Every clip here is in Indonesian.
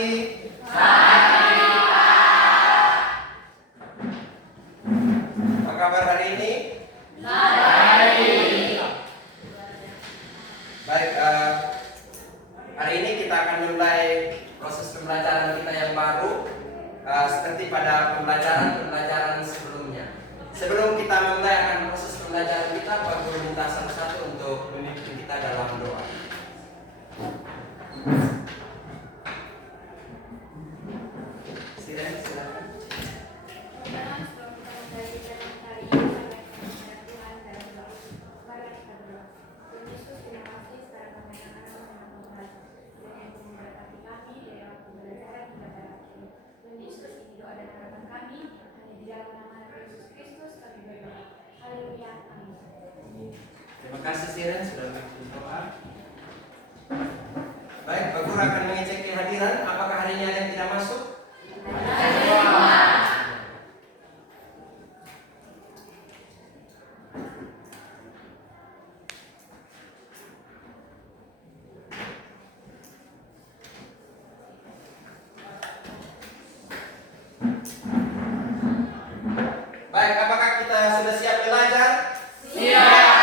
pagi. Pagi, Pak. Apa kabar hari ini? Baik. Baik, hari ini kita akan mulai proses pembelajaran kita yang baru, seperti pada pembelajaran sebelumnya. Sebelum kita memulai akan proses pembelajaran kita, Pak Guru minta satu-satu untuk memimpin kita dalam doa. Silakan. Terima kasih Siren sudah memimpin doa. Baik, Pak Guru akan mengecek kehadiran. Apakah hari ini ada yang tidak masuk? Baik, apakah kita sudah siap belajar? Siap.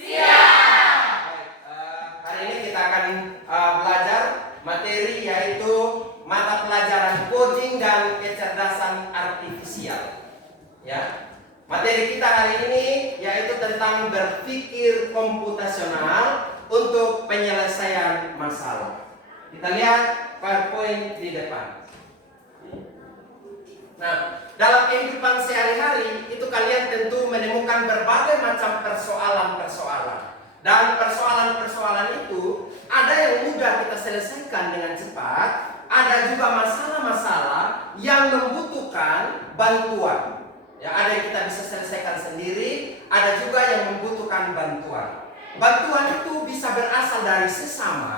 Baik, hari ini kita akan belajar materi yaitu mata pelajaran coding dan kecerdasan artifisial. Ya, materi kita hari ini yaitu tentang berpikir komputasional untuk penyelesaian masalah. Kita lihat PowerPoint di depan. Nah, dalam kehidupan sehari-hari itu kalian tentu menemukan berbagai macam persoalan-persoalan. Dan persoalan-persoalan itu ada yang mudah kita selesaikan dengan cepat, ada juga masalah-masalah yang membutuhkan bantuan. Ya, ada yang kita bisa selesaikan sendiri, ada juga yang membutuhkan bantuan. Bantuan itu bisa berasal dari sesama,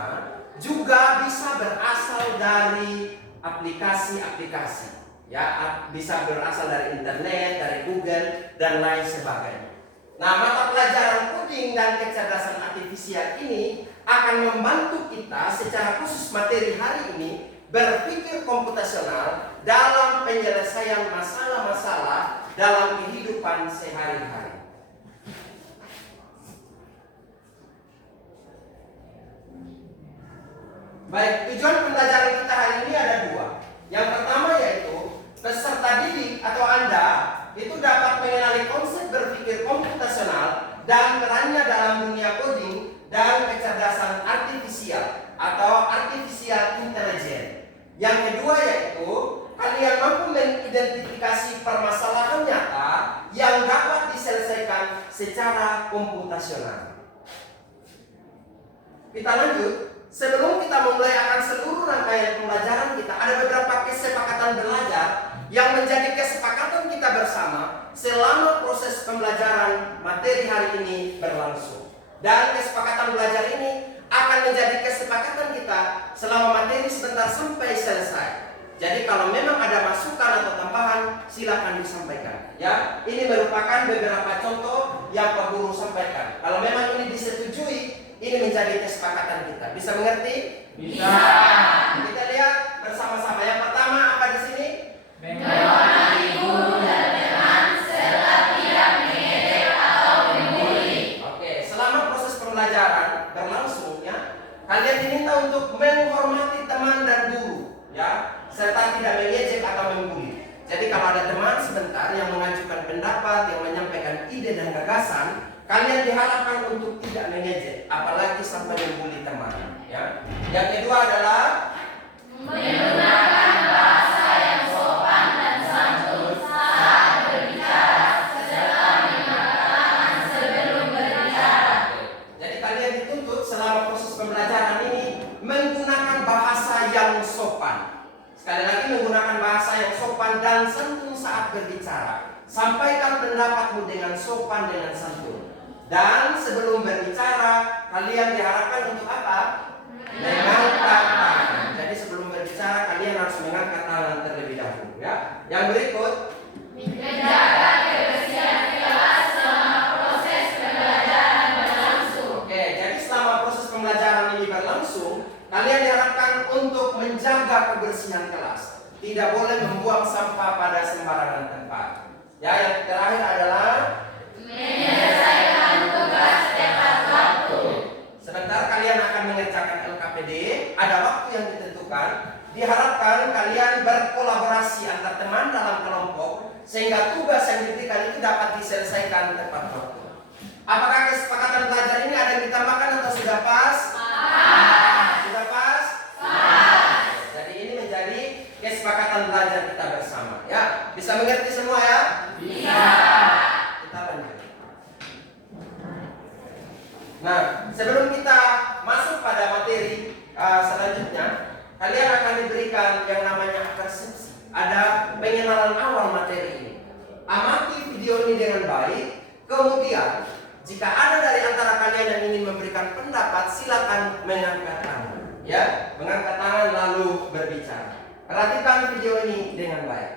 juga bisa berasal dari aplikasi-aplikasi. Ya, bisa berasal dari internet, dari Google, dan lain sebagainya. Nah, mata pelajaran coding dan kecerdasan artifisial ini akan membantu kita secara khusus materi hari ini berpikir komputasional dalam penyelesaian masalah-masalah dalam kehidupan sehari-hari. Baik, tujuan pembelajaran kita hari ini ada dua. Yang pertama yaitu peserta didik atau Anda itu dapat mengenali konsep berpikir komputasional dan perannya dalam dunia coding dan kecerdasan artifisial atau artificial intelligence. Yang kedua yaitu kalian mampu mengidentifikasi permasalahan nyata yang dapat diselesaikan secara komputasional. Kita lanjut. Sebelum kita memulai akan seluruh rangkaian pembelajaran kita, ada beberapa kesepakatan belajar yang menjadi kesepakatan kita bersama selama proses pembelajaran materi hari ini berlangsung. Dan kesepakatan belajar ini akan menjadi kesepakatan kita selama materi sebentar sampai selesai. Jadi kalau memang ada masukan atau tambahan, silakan disampaikan. Ya, ini merupakan beberapa contoh yang Pak Guru sampaikan. Kalau memang ini disetujui, ini menjadi kesepakatan kita. Bisa mengerti? Bisa. Kita lihat bersama-sama. Yang pertama apa di sini? Menghormati guru dan teman serta tidak mengejek atau membuli. Oke, selama proses pembelajaran berlangsung ya, kalian diminta untuk menghormati teman dan guru, ya, serta tidak mengejek atau membuli. Jadi kalau ada teman sebentar yang mengajukan pendapat, yang menyampaikan ide dan gagasan, kalian diharapkan untuk tidak mengejek, apalagi sampai membuli teman. Ya. Yang kedua adalah Menggunakan bahasa yang sopan dan santun saat berbicara serta mengangkat tangan sebelum berbicara. Jadi kalian dituntut selama proses pembelajaran ini menggunakan bahasa yang sopan. Sekali lagi menggunakan bahasa yang sopan dan santun saat berbicara. Sampaikan pendapatmu dengan sopan dengan santun. Dan sebelum berbicara, kalian diharapkan untuk apa? Mengangkat tangan. Jadi sebelum berbicara, kalian harus mengangkat tangan terlebih dahulu. Ya. Yang berikut, Menjaga kebersihan kelas selama proses pembelajaran berlangsung. oke. Jadi selama proses pembelajaran ini berlangsung, kalian Kalian diharapkan untuk menjaga kebersihan kelas. Tidak boleh membuang sampah pada sembarangan tempat. Ya, yang terakhir adalah menyelesaikan tugas tepat waktu. sebentar kalian akan mengerjakan LKPD. Ada waktu yang ditentukan. Diharapkan kalian berkolaborasi antar teman dalam kelompok sehingga tugas yang diberikan itu dapat diselesaikan tepat waktu. Apakah kesepakatan belajar ini ada yang ditambahkan atau sudah pas? Sudah pas? Jadi ini menjadi kesepakatan belajar kita bersama. Ya, bisa mengerti semua ya? Bisa. Kita lanjut. Nah, sebelum kita masuk pada materi selanjutnya, kalian akan diberikan yang namanya persepsi. Ada pengenalan awal materi ini. Amati video ini dengan baik. Kemudian, jika ada dari antara kalian yang ingin memberikan pendapat, silakan mengangkat tangan. Ya, mengangkat tangan lalu berbicara. Perhatikan video ini dengan baik.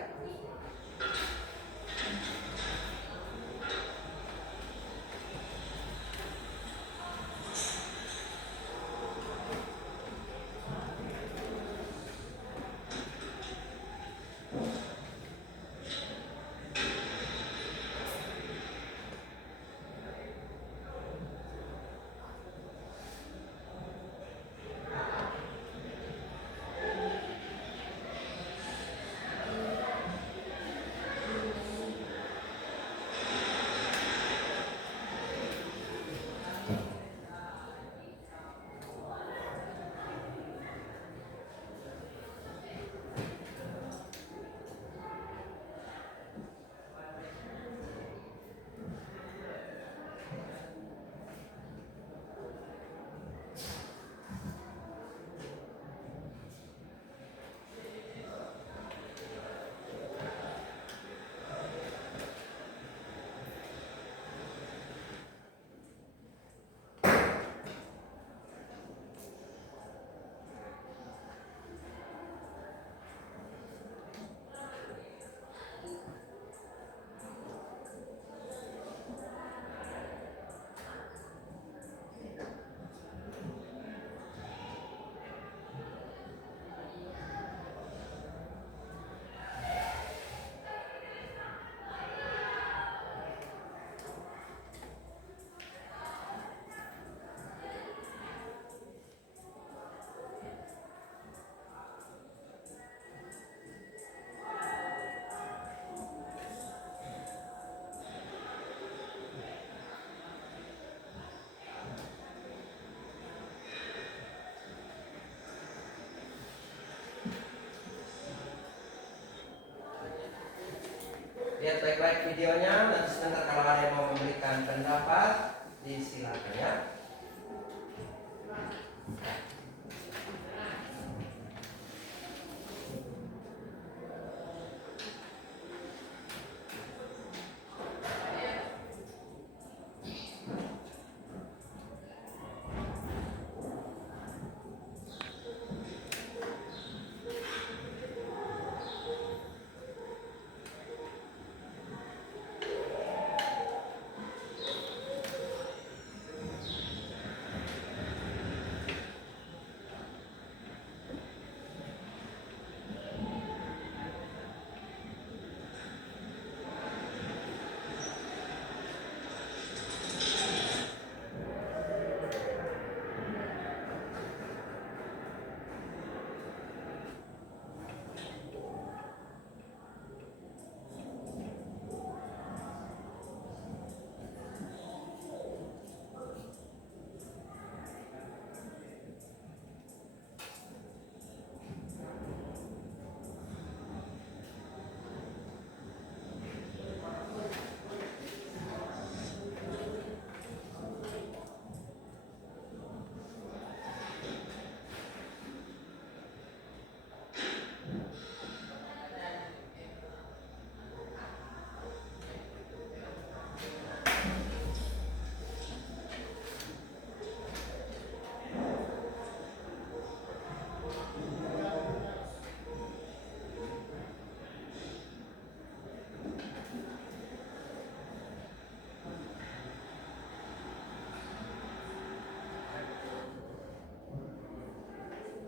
Lihat baik-baik videonya, nanti sebentar kalau ada yang mau memberikan pendapat, disilakan ya.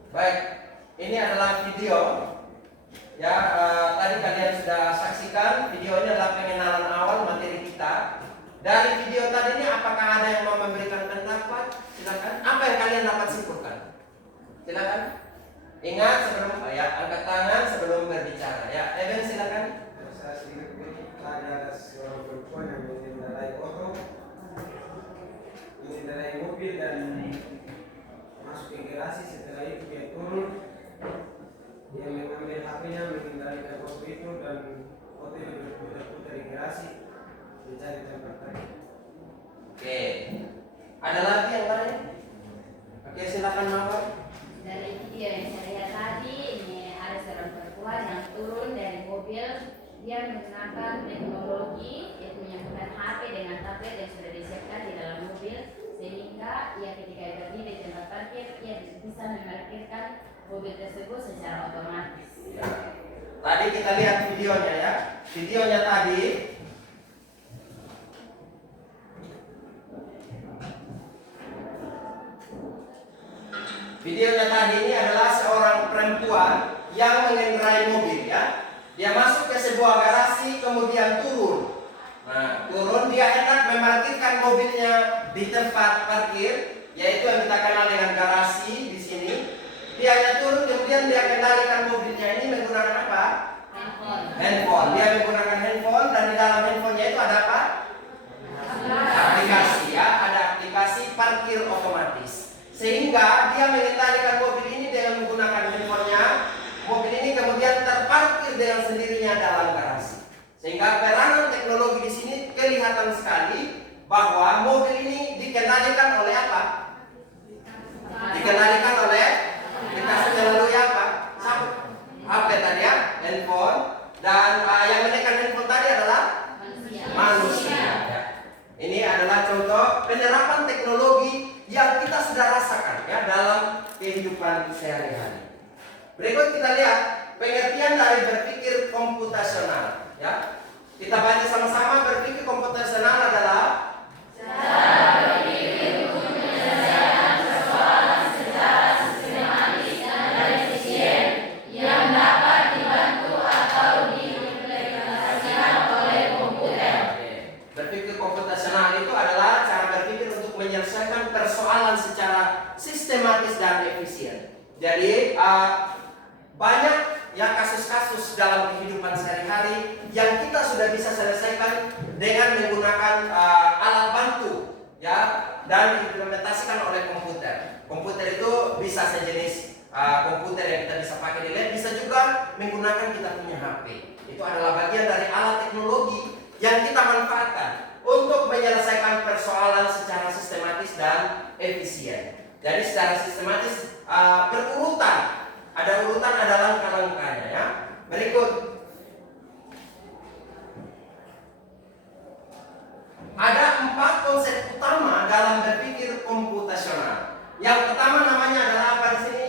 Baik, ini adalah video. Ya, tadi kalian sudah saksikan video ini adalah pengenalan awal materi kita. Dari video tadi ini apakah ada yang mau memberikan pendapat? Silakan. Apa yang kalian dapat simpulkan? Silakan. Ingat sebelum angkat tangan sebelum berbicara. Ya, Eben silakan. Saya sedikit tadi ada seorang perempuan yang mengendarai mobil dan masuk ke garasi. Setelah itu dia turun, dia mengambil HP-nya, mengendalikan foto itu dan foto itu berputar-putar di garasi mencari tempat tadi. Oke. Ada lagi yang lain? Oke, silakan Mawar. Dari video yang saya lihat tadi, ini ada seorang perempuan yang turun dari mobil. Dia menggunakan teknologi, yaitu menyambungkan HP dengan tablet yang sudah disiapkan di dalam mobil, sehingga ia ketika berdiri di tempat parkir, ia bisa memarkirkan mobil tersebut secara otomatis. Ya. Tadi kita lihat videonya ya. Videonya tadi ini adalah seorang perempuan yang mengendarai mobil ya. Dia masuk ke sebuah garasi kemudian turun. Nah, turun dia hendak memarkirkan mobilnya di tempat parkir, yaitu yang kita kenal dengan garasi di sini. Dia hanya turun kemudian dia kendalikan mobilnya ini menggunakan apa? Handphone. Dia menggunakan handphone dan di dalam handphonenya itu ada apa? Aplikasi ya, ada aplikasi parkir otomatis. Sehingga dia mengendalikan mobil ini dengan menggunakan handphonenya. Mobil ini kemudian terparkir dengan sendirinya dalam garasi. Sehingga peranan teknologi di sini kelihatan sekali bahwa mobil ini dikendalikan oleh apa? Dikendalikan oleh aplikasi melalui apa? HP tadi ya, handphone. Dan yang menekan handphone tadi adalah manusia. Ya. Ini adalah contoh penerapan teknologi yang kita sudah rasakan ya dalam kehidupan sehari-hari. Berikut kita lihat pengertian dari berpikir komputasional. Ya, kita baca sama-sama. Berpikir komputasional adalah cara berpikir untuk menyelesaikan persoalan secara sistematis dan efisien yang dapat dibantu atau diimplementasikan oleh komputer. Berpikir komputasional itu adalah cara berpikir untuk menyelesaikan persoalan secara sistematis dan efisien. Jadi banyak ya kasus-kasus dalam kehidupan sehari-hari yang kita sudah bisa selesaikan dengan menggunakan alat bantu ya dan diimplementasikan oleh komputer. Komputer itu bisa sejenis komputer yang kita bisa pakai di lab, bisa juga menggunakan kita punya HP. Itu adalah bagian dari alat teknologi yang kita manfaatkan untuk menyelesaikan persoalan secara sistematis dan efisien. Jadi secara sistematis berurutan. Ada urutan, ada langkah-langkahnya ya. Berikut. Ada 4 konsep utama dalam berpikir komputasional. Yang pertama namanya adalah apa di sini?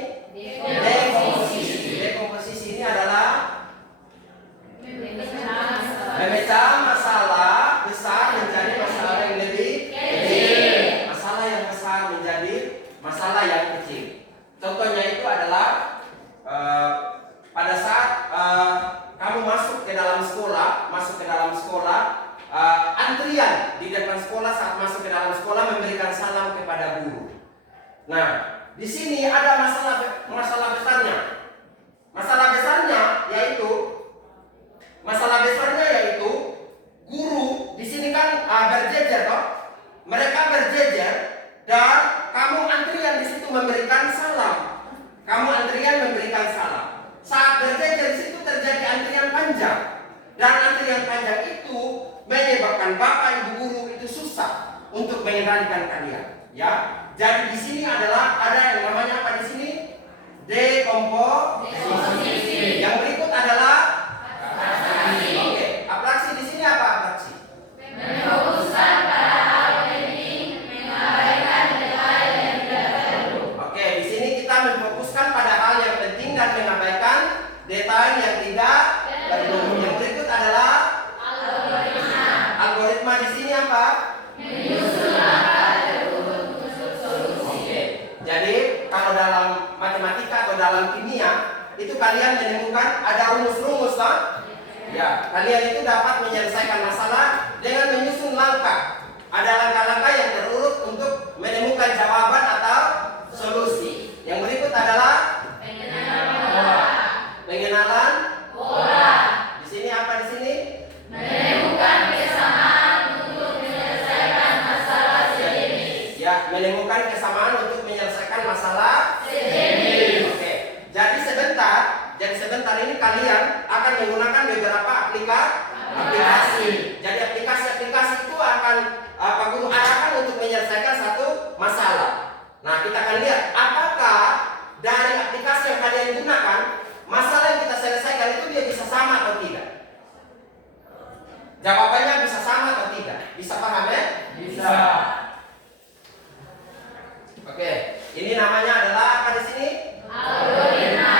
Dekomposisi. Dekomposisi ini adalah memecah masalah besar menjadi masalah yang lebih kecil. Masalah yang besar menjadi masalah yang kecil. Contohnya itu adalah pada saat kamu masuk ke dalam sekolah, antrian di depan sekolah saat masuk ke dalam sekolah memberikan salam kepada guru. Nah, di sini ada masalah besarnya. Masalah besarnya yaitu guru di sini kan berjejer toh. Mereka berjejer dan kamu antrian di situ memberikan salam. Saat berjejer di situ terjadi antrian panjang. Dan antrian panjang itu menyebabkan bapak ibu guru itu susah untuk mengendalikan kalian. Ya, jadi di sini adalah ada yang namanya apa di sini? Dekomposisi. Yang berikut adalah atraksi. Oke, atraksi di sini apa atraksi? Memfokuskan pada hal penting, mengabaikan detail yang tidak perlu. Oke, di sini kita memfokuskan pada hal yang penting dan mengabaikan detail yang tidak perlu. Yang berikut adalah Algoritma. Algoritma di sini apa? Menyusun langkah terurut untuk solusi. Oke. Jadi kalau dalam matematika atau dalam kimia itu kalian menemukan ada rumus-rumus lah. Ya, kalian itu dapat menyelesaikan masalah dengan menyusun langkah. Ada langkah-langkah yang terurut untuk menemukan jawaban atau solusi. Yang berikut adalah pengenalan pola. Di sini apa di sini? Menemukan kesamaan untuk menyelesaikan masalah sejenis. Ya, menemukan kesamaan untuk menyelesaikan masalah Sejenis. Oke. Jadi sebentar ini kalian akan menggunakan beberapa aplikasi. Jadi aplikasi-aplikasi itu akan Pak Guru arahkan untuk menyelesaikan satu masalah. Nah, kita akan lihat apakah dari aplikasi yang kalian gunakan, masalah yang kita selesaikan itu dia bisa sama atau tidak. Jawabannya bisa sama atau tidak? Bisa paham ya? Bisa. Oke, ini namanya adalah apa di sini? Algoritma.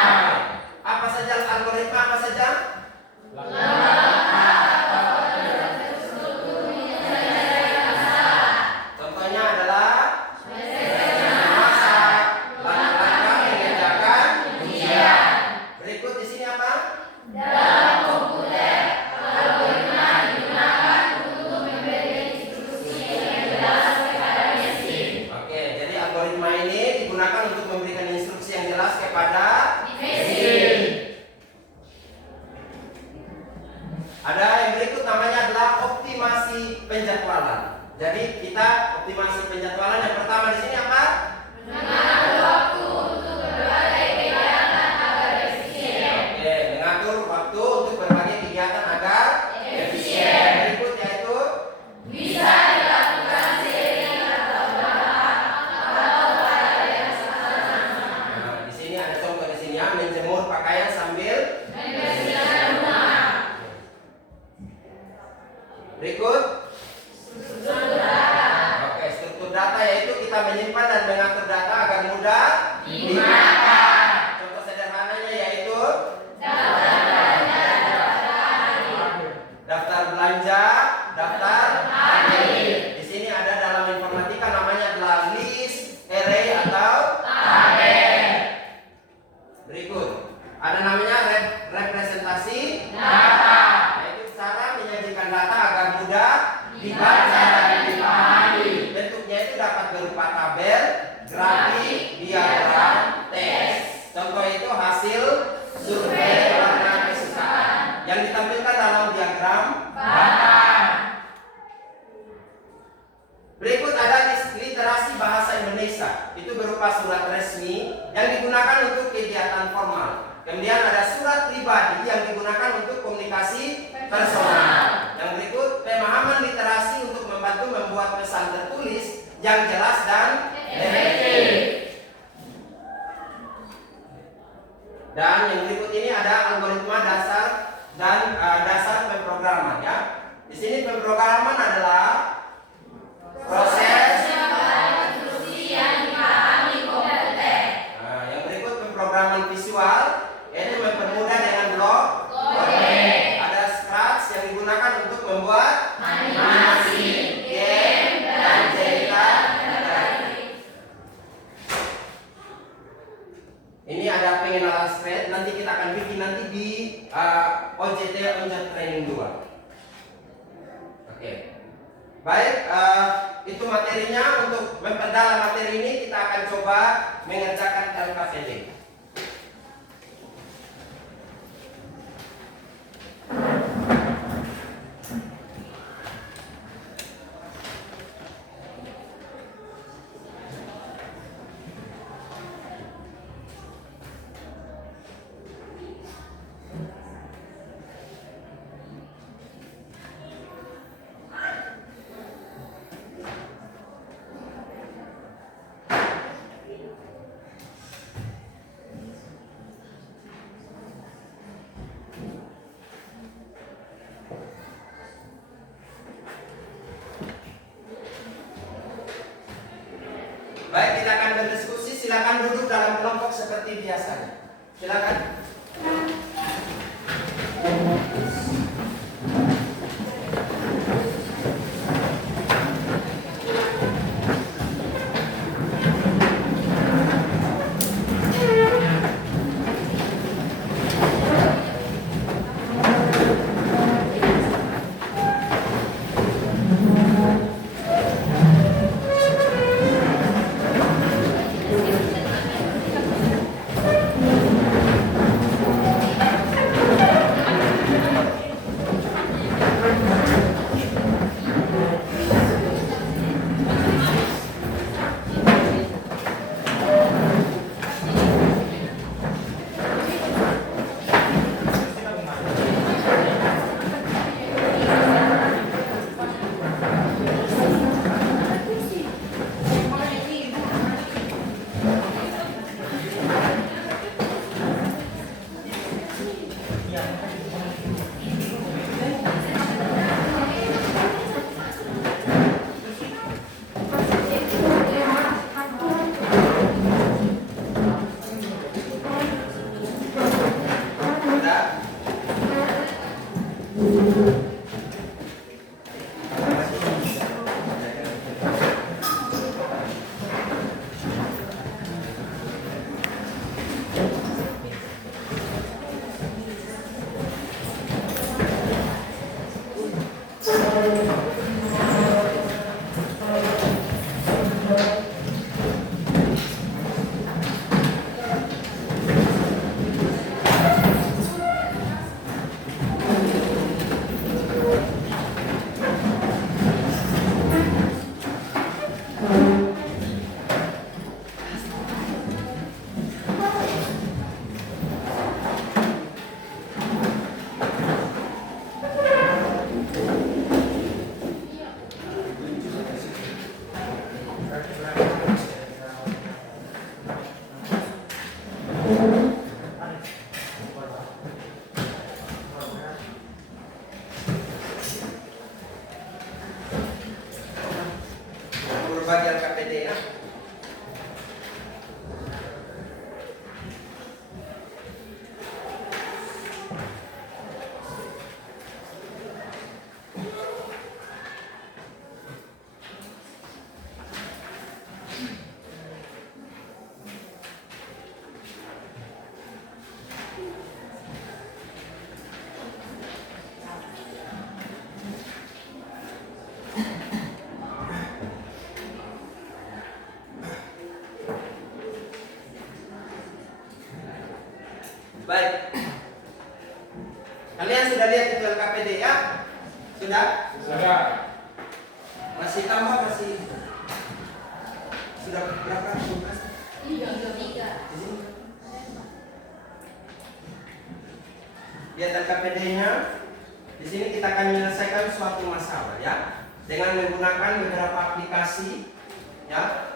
Apa saja algoritma apa saja? Contohnya adalah masa langkah mengerjakan ujian. Berikut di sini apa? Dalam komputer, algoritma digunakan untuk memberi instruksi yang jelas kepada mesin. Oke, jadi algoritma ini digunakan untuk memberikan instruksi yang jelas kepada Mesin. Ada yang berikut namanya adalah optimasi penjadwalan. Jadi kita optimasi penjadwalan yang pertama di sini apa? Mengatur waktu untuk berbagai kegiatan agar efisien. Oke, mengatur waktu untuk berbagai kegiatan agar Efisien. Berikut yaitu Bisa dilakukan seiring atau bertahap atau pada yang nah, di sini ada contoh di sini ya, menjemur pakaian sambil membersihkan rumah. berikut. Struktur data. Oke, struktur data yaitu kita menyimpan dan mengatur data agar mudah Digunakan. Contoh sederhananya yaitu daftar belanja, daftar Hari. Di sini ada dalam informatika namanya adalah list, array atau Tabel. berikut. Ada namanya representasi Data. yaitu cara menyajikan data agar mudah dibaca dan dipahami. Bentuknya itu dapat berupa tabel, grafik, diagram, teks. Contoh itu hasil survei warna kesukaan yang ditampilkan dalam diagram. Berikut ada literasi bahasa Indonesia. Itu berupa surat resmi yang digunakan untuk kegiatan formal. Kemudian ada surat pribadi yang digunakan untuk komunikasi personal. Yang berikut pemahaman literasi untuk membantu membuat pesan tertulis yang jelas dan efektif. Dan yang berikut ini ada algoritma dasar dan dasar pemrograman ya. Di sini pemrograman adalah proses. Instruksi yang dipahami komputer. Nah, yang berikut pemrograman visual yaitu mempermudah dengan blok Kode. Ada Scratch yang digunakan untuk membuat Animasi, game, dan cerita interaktif. Ini ada pengenalan Scratch, nanti kita akan bikin nanti di OJT Onjat Training 2. Oke. Baik, itu materinya. Untuk memperdalam materi ini kita akan coba mengerjakan LKPD. Baik, kita akan berdiskusi. Silakan duduk dalam kelompok seperti biasanya. Silakan. Baik. Kalian sudah lihat itu LKPD ya? Sudah? Sudah. Masih tambah masih? Sudah berapa? Tiga. Di sini. Lihat LKPD-nya. Di sini kita akan menyelesaikan suatu masalah ya, dengan menggunakan beberapa aplikasi ya.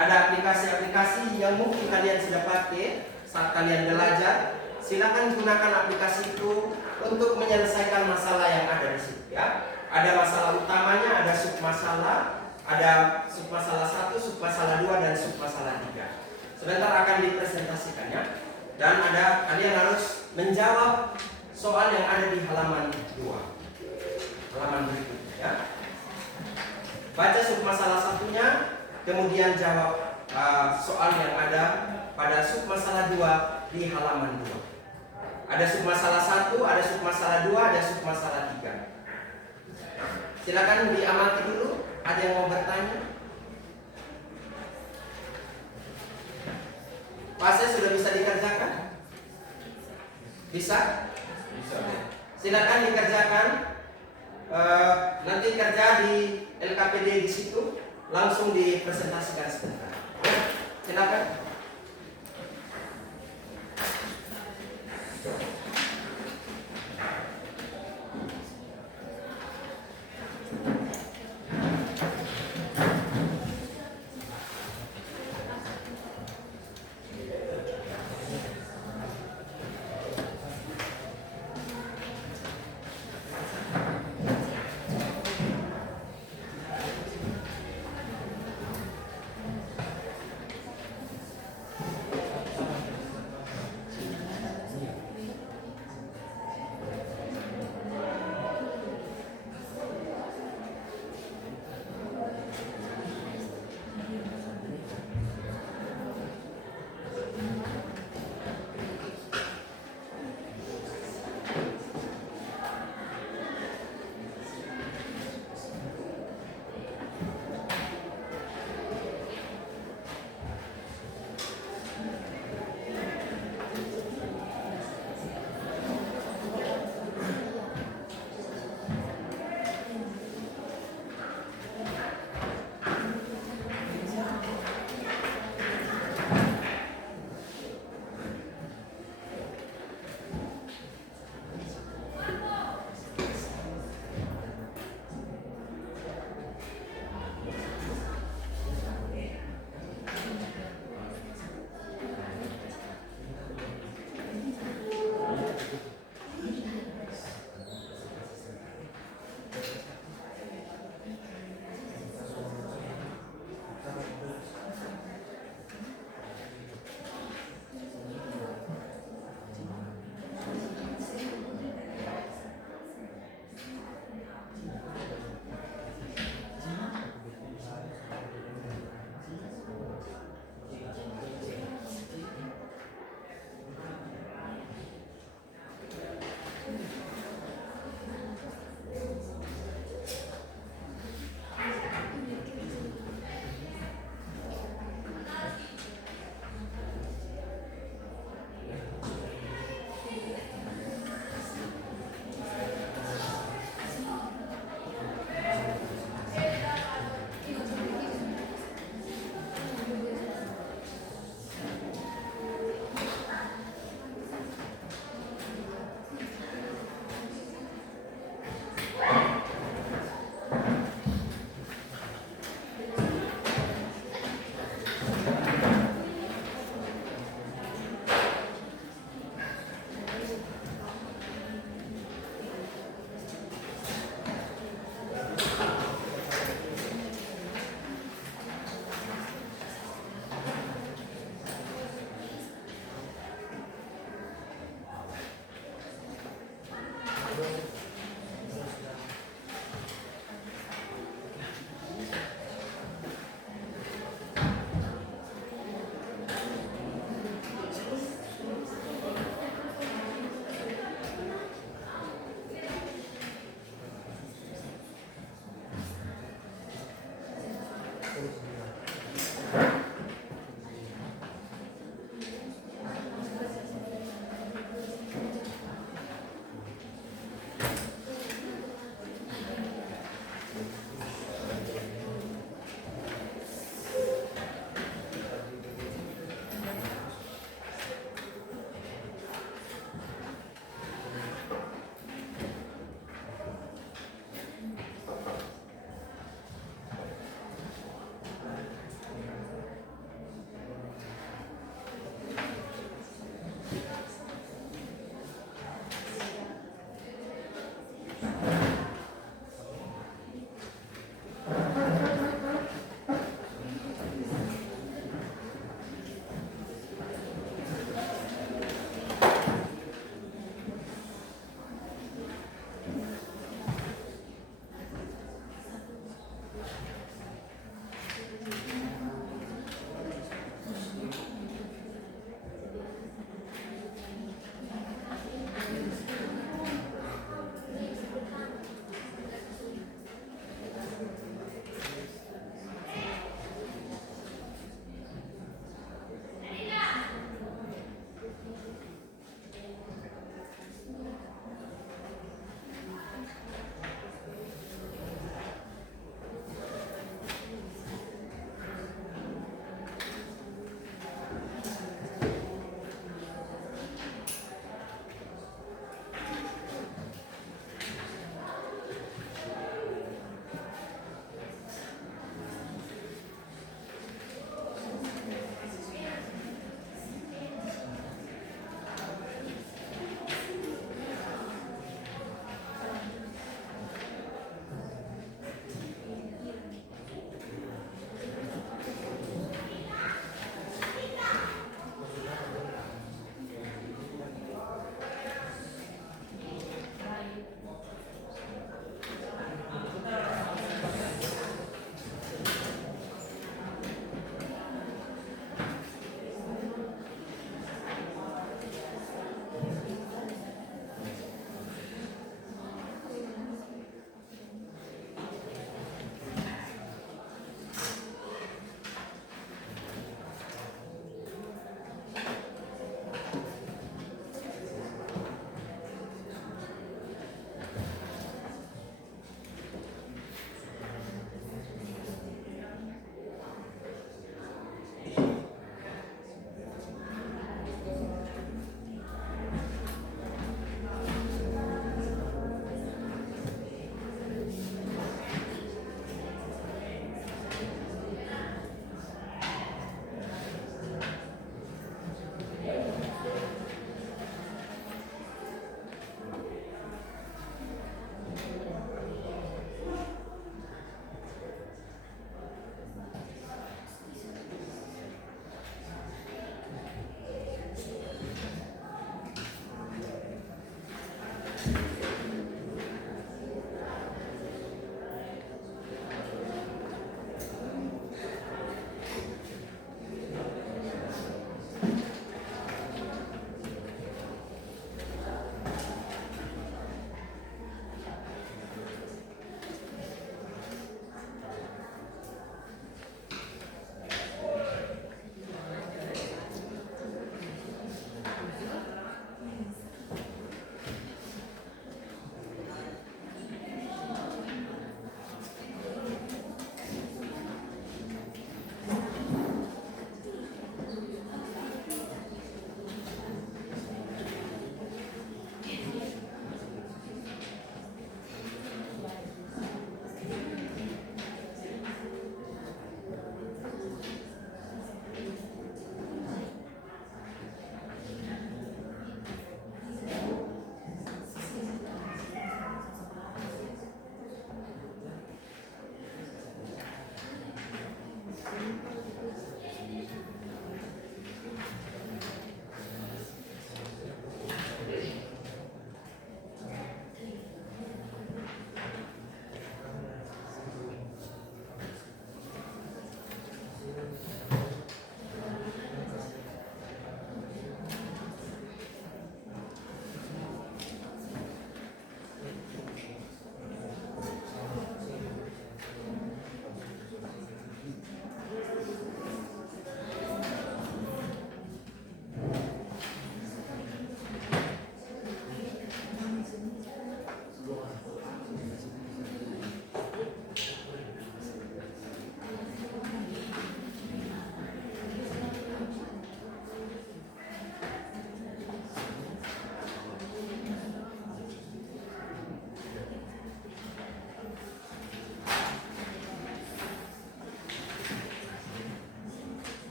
Ada aplikasi-aplikasi yang mungkin kalian sudah pakai saat kalian belajar. Silakan gunakan aplikasi itu untuk menyelesaikan masalah yang ada di situ ya. Ada masalah utamanya, ada submasalah, ada submasalah 1, submasalah 2 dan submasalah 3. Sebentar akan dipresentasikan ya. Dan ada kalian harus menjawab soal yang ada di halaman 2. Halaman berikutnya ya. Baca submasalah satunya, kemudian jawab soal yang ada pada submasalah 2 di halaman 2. Ada submasalah 1, ada submasalah 2, ada submasalah 3. Silakan diamati dulu. Ada yang mau bertanya? Pasnya sudah bisa dikerjakan? Bisa? Bisa. Silakan dikerjakan. Nanti kerja di LKPD di situ, langsung dipresentasikan sebentar. Silakan.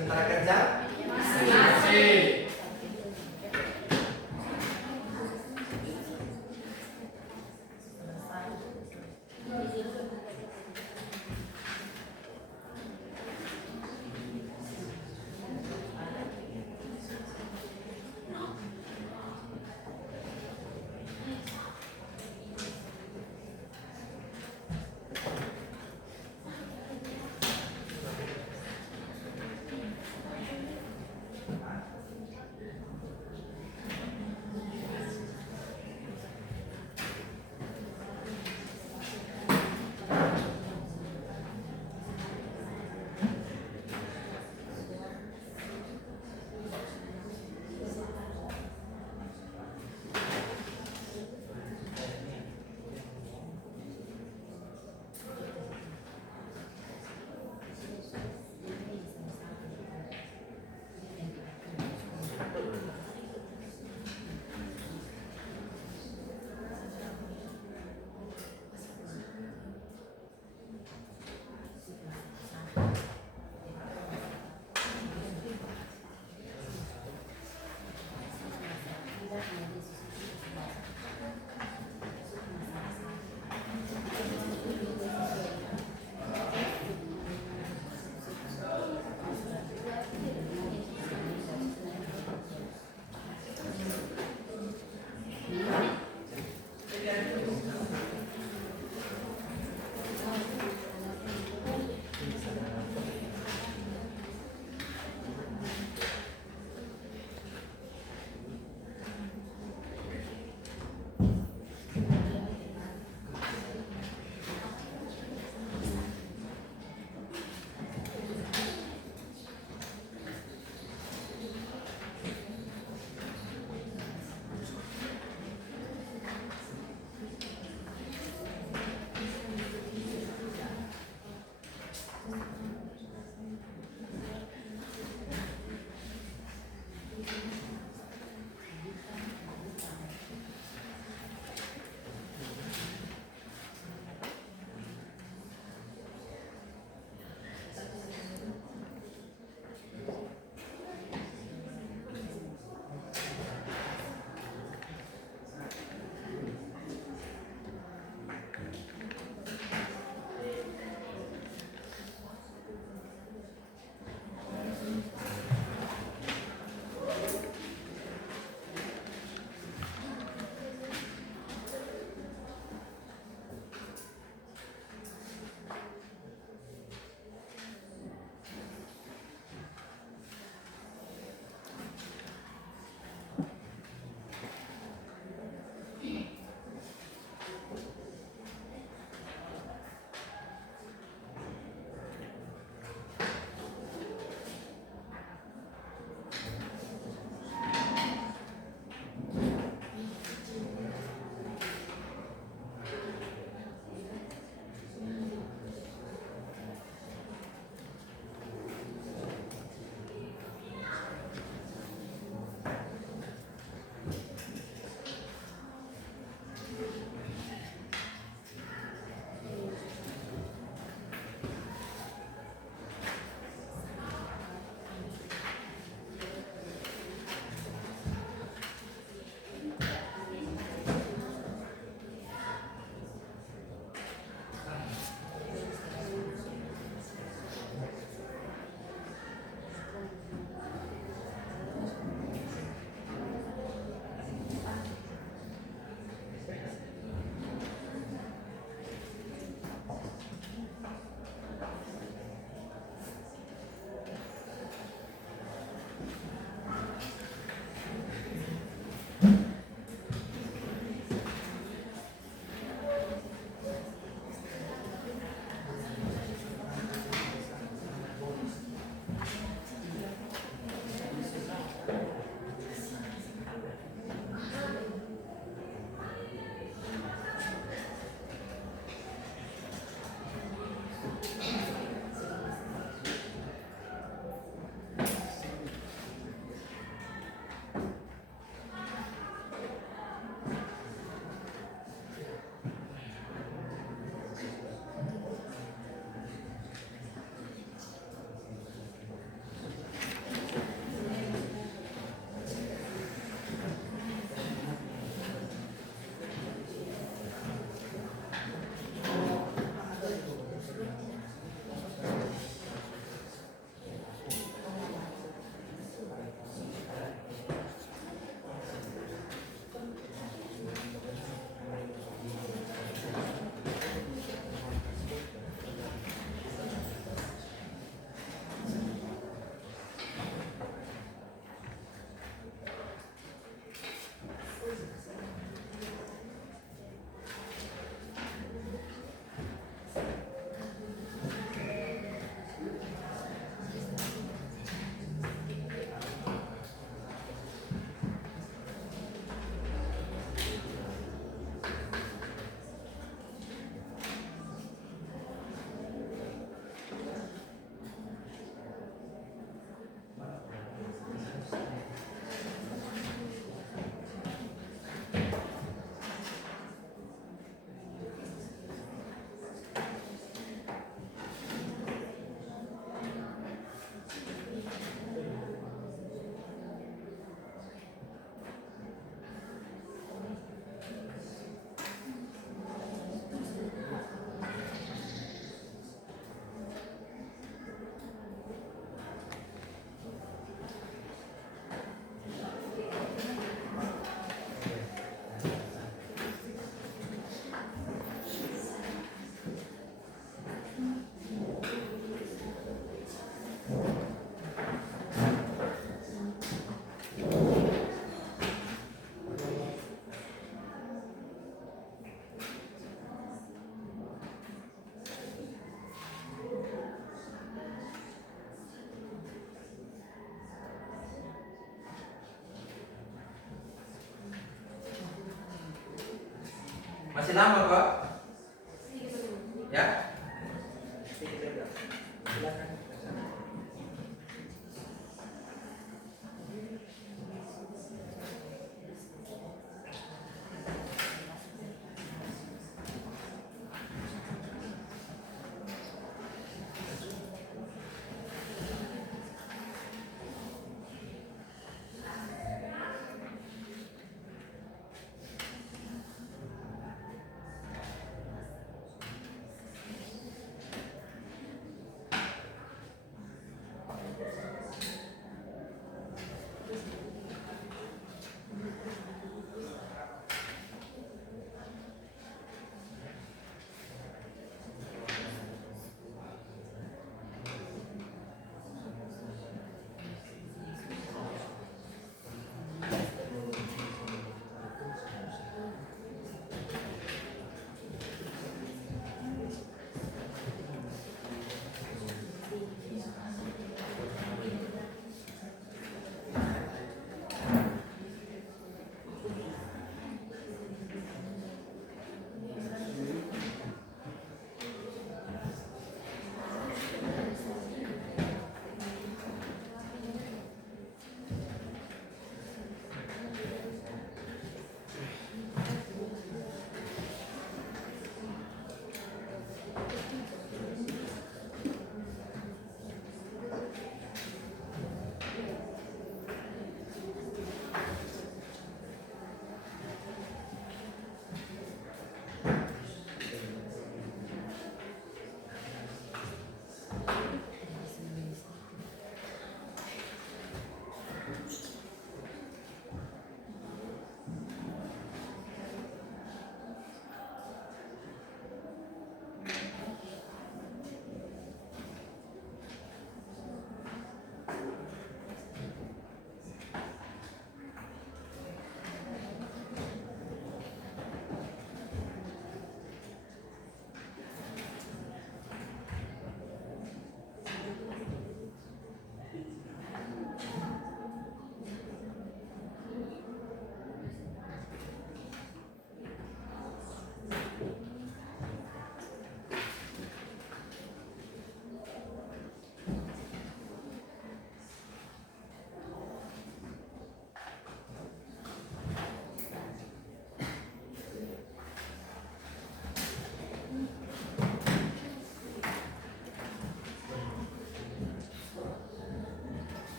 Tentara kerja? Masih. Masih lama kok? Ya? Silakan.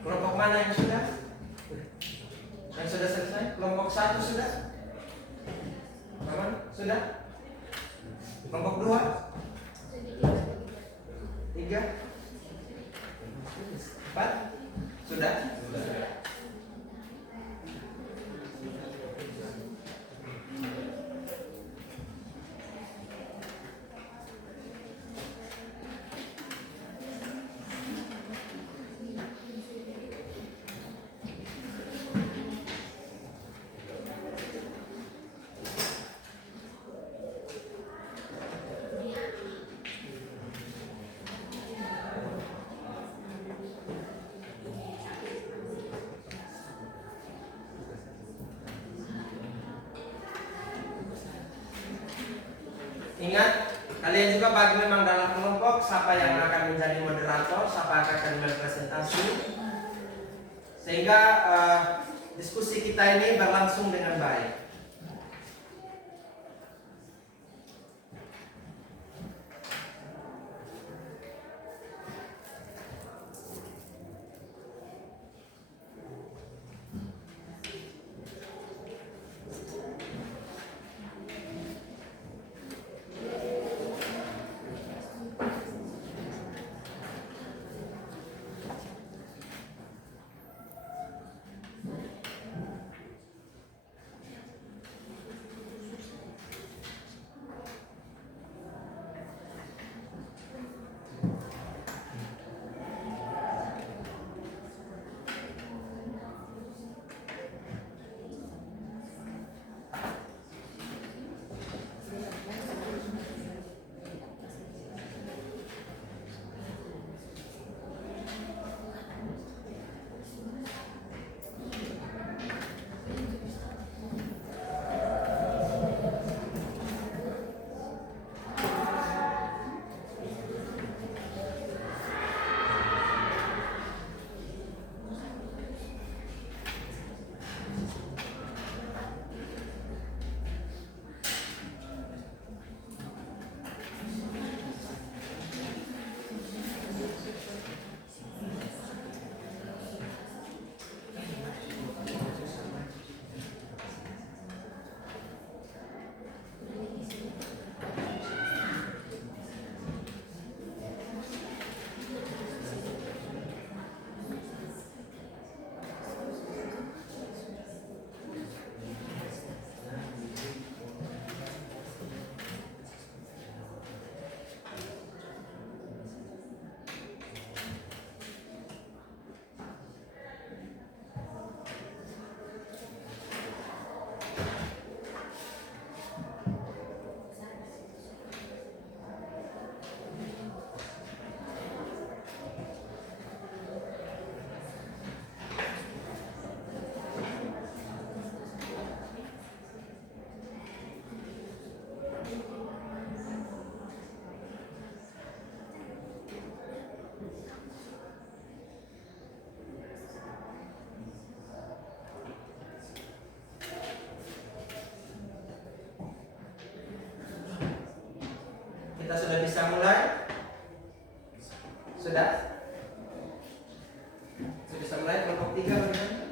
Kelompok mana yang sudah? Yang sudah selesai? Kelompok 1 sudah? Aman? Sudah? Kelompok 2? 3? 4? Sudah? Ingat, kalian juga bagi memang dalam kelompok siapa yang akan menjadi moderator, siapa yang akan berpresentasi, sehingga diskusi kita ini berlangsung dengan baik. Kita sudah bisa mulai? Sudah? Sudah bisa mulai kelompok 3 bagaimana?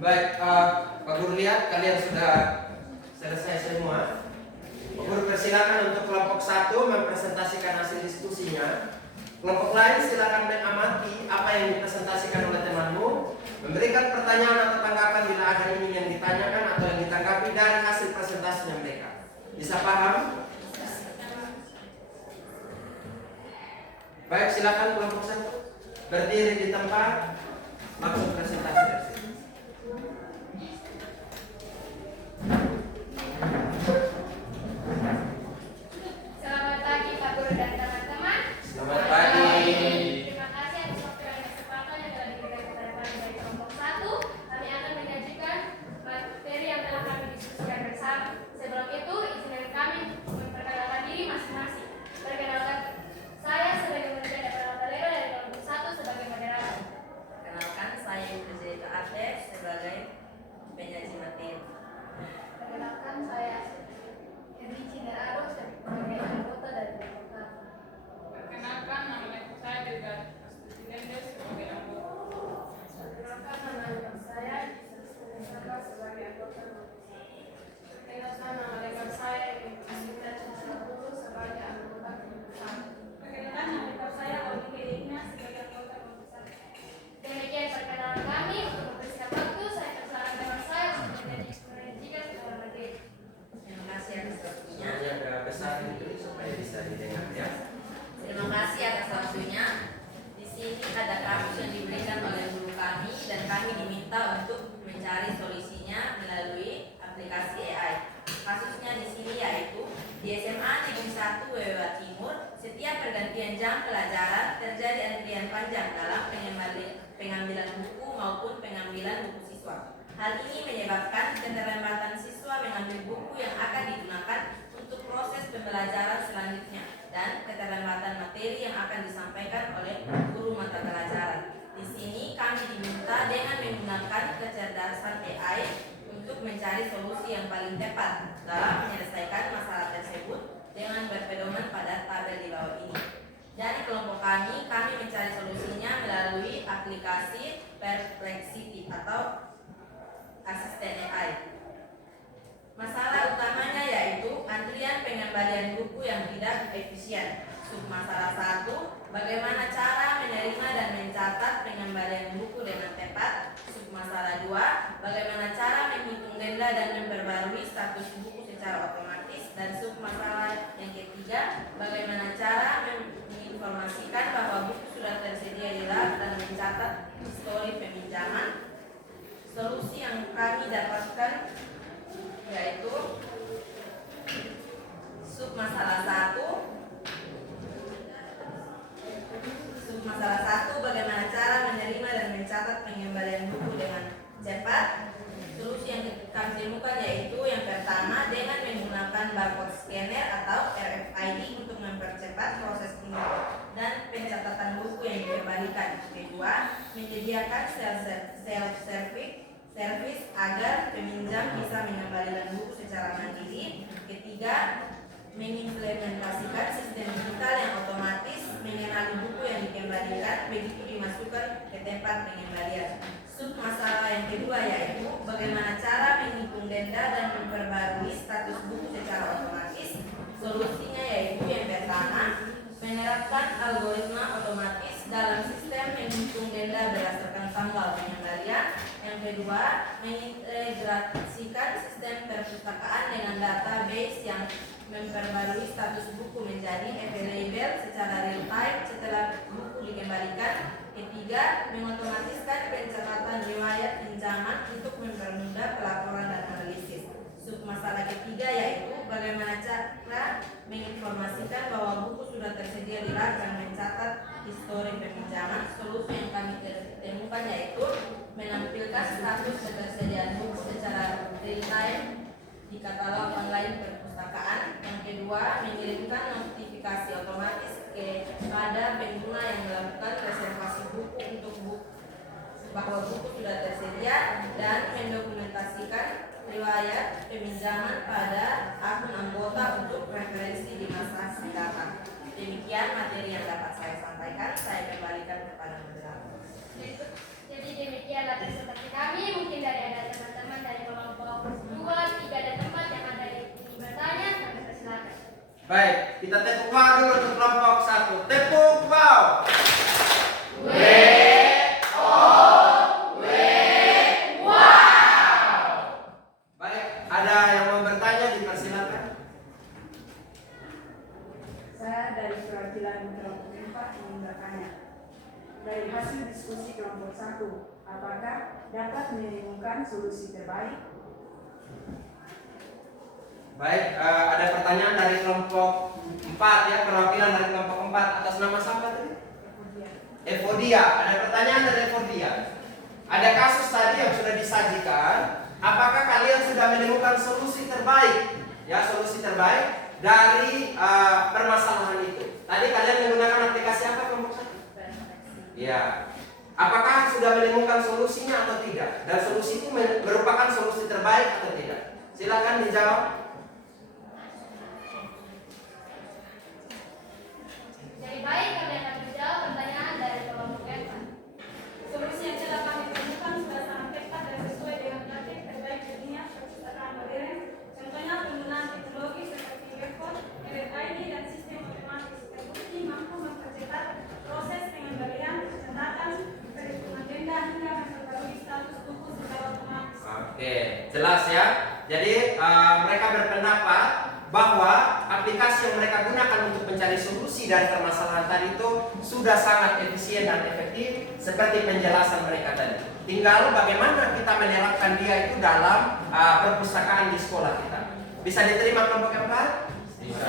Baik, Pak Guru lihat kalian sudah selesai semua. Pak Guru persilakan untuk kelompok 1 mempresentasikan hasil diskusinya. Kelompok lain silakan mengamati apa yang dipresentasikan oleh temanmu, memberikan pertanyaan atau tanggapan bila ada ini yang ditanyakan atau yang ditanggapi dari hasil presentasinya mereka. Bisa paham? Baik, silakan kelompok 1 berdiri di tempat, langsung presentasi dari sini. Selamat pagi Pak Guru dan teman-teman. Selamat pagi. Terima kasih atas waktu dan kesempatan yang telah diberikan kepada kami dari kelompok 1. Kami akan menyajikan materi yang telah kami diskusikan bersama. Sebelum itu, izinkan kami memperkenalkan diri masing-masing. Perkenalkan, saya sebagai Menteri Daerah Talera dari kelompok 1 sebagai moderator. Perkenalkan, saya Ibu Zaita Artes sebagai penyaji materi. Perkenalkan, saya Henry Cinderaro sebagai anggota dari kelompok 1. Perkenalkan, nama lengkap saya juga Astuti Lendes sebagai anggota. Perkenalkan, nama lengkap saya Isra sebagai anggota. Perkenalkan, nama lengkap saya Asita Cicapulu sebagai anggota kelompok. Perkenalkan, nama lengkap saya Olivia Ignas sebagai anggota kelompok. Demikian perkenalan kami. Untuk mempersingkat waktu, saya persilakan teman saya untuk menyajikan sebuah materi. Terima kasih atas waktunya. Semuanya agak besar itu supaya bisa didengar ya. Terima kasih atas waktunya. Di sini ada kasus yang diberikan oleh guru kami dan kami diminta untuk mencari solusinya melalui aplikasi AI. Kasusnya di sini yaitu di SMA Negeri 1 Wewa Timur, setiap pergantian jam pelajaran terjadi antrian panjang dalam pengambilan buku maupun pengambilan buku siswa. Hal ini menyebabkan keterlambatan siswa mengambil buku yang akan digunakan untuk proses pembelajaran selanjutnya dan keterlambatan materi yang akan disampaikan oleh guru mata pelajaran. Di sini kami diminta dengan menggunakan kecerdasan AI untuk mencari solusi yang paling tepat dalam menyelesaikan masalah tersebut dengan berpedoman pada tabel di bawah ini. Dari kelompok kami mencari solusinya melalui aplikasi Perplexity atau asisten AI. Masalah utamanya yaitu antrian pengembalian buku yang tidak efisien. Submasalah 1, bagaimana cara menerima dan mencatat pengembalian buku dengan tepat. Submasalah 2, bagaimana cara menghitung denda dan memperbarui status buku secara otomatis. Dan submasalah yang ketiga, bagaimana cara menginformasikan bahwa buku sudah tersedia di lab dan mencatat histori peminjaman. Solusi yang kami dapatkan yaitu submasalah 1, bagaimana cara menerima dan mencatat pengembalian buku dengan cepat. Solusi yang kami temukan yaitu yang pertama dengan menggunakan barcode scanner atau RFID untuk mempercepat proses input dan pencatatan buku yang dikembalikan. Kedua, menyediakan self-service agar peminjam bisa mengembalikan buku secara mandiri. Ketiga, mengimplementasikan sistem digital yang otomatis mengenali buku yang dikembalikan begitu dimasukkan ke tempat pengembalian. Submasalah yang kedua yaitu bagaimana cara menghitung denda menggenda dan memperbarui status buku secara otomatis. Solusinya yaitu yang pertama, menerapkan algoritma otomatis dalam sistem menghitung denda berdasarkan tanggal pengembalian. Yang kedua, mengintegrasikan sistem perpustakaan dengan database yang memperbarui status buku menjadi available secara real time setelah buku dikembalikan. Ketiga, mengotomatiskan pencatatan riwayat pinjaman untuk mempermudah pelaporan dan analisis. Submasalah ketiga yaitu bagaimana cara menginformasikan bahwa buku sudah tersedia di rak dan mencatat histori peminjaman. Solusi yang kami temukan yaitu menampilkan status ketersediaan buku secara real time di katalog online perpustakaan. Yang kedua, mengirimkan notifikasi otomatis kepada pengguna yang melakukan reservasi buku untuk bahwa buku sudah tersedia, dan mendokumentasikan riwayat peminjaman pada akun anggota untuk referensi di masa mendatang. Demikian materi yang dapat saya sampaikan. Saya kembalikan kepada moderator. Jadi demikianlah presentasi kami. Mungkin dari ada teman-teman dari kelompok 2, 3 dan 4 yang ada yang bertanya, kami persilakan. Baik, kita tepuk wow dulu untuk kelompok 1. Tepuk wow. Baik, ada yang mau bertanya, dipersilakan. Saya dari perwakilan kelompok 4 ingin bertanya. Dari hasil diskusi kelompok 1, apakah dapat menemukan solusi terbaik? Baik, ada pertanyaan dari kelompok 4 ya, perwakilan dari kelompok 4 atas nama siapa tadi? Evodia. Ada pertanyaan dari Evodia. Ada kasus tadi yang sudah disajikan. Apakah kalian sudah menemukan solusi terbaik? Ya, solusi terbaik dari permasalahan itu. Tadi kalian menggunakan aplikasi apa kelompok 1? Ya. Apakah sudah menemukan solusinya atau tidak? Dan solusi itu merupakan solusi terbaik atau tidak? Silakan dijawab. Jadi baik, kami akan menjawab pertanyaan dari kelompok 4. Solusi yang telah kami temukan sudah sangat tepat dan sesuai dengan praktik terbaik di dunia perpustakaan modern. Contohnya penggunaan teknologi seperti webcode, RFID dan sistem otomatis terbukti mampu mempercepat proses pengembalian, pencatatan, perhitungan denda hingga memperbarui status buku secara otomatis. Oke, jelas ya. Jadi mereka berpendapat bahwa aplikasi yang mereka gunakan untuk mencari solusi dari permasalahan tadi itu sudah sangat efisien dan efektif seperti penjelasan mereka tadi. Tinggal bagaimana kita menerapkan dia itu dalam perpustakaan di sekolah kita. Bisa diterima kelompok 4? Bisa.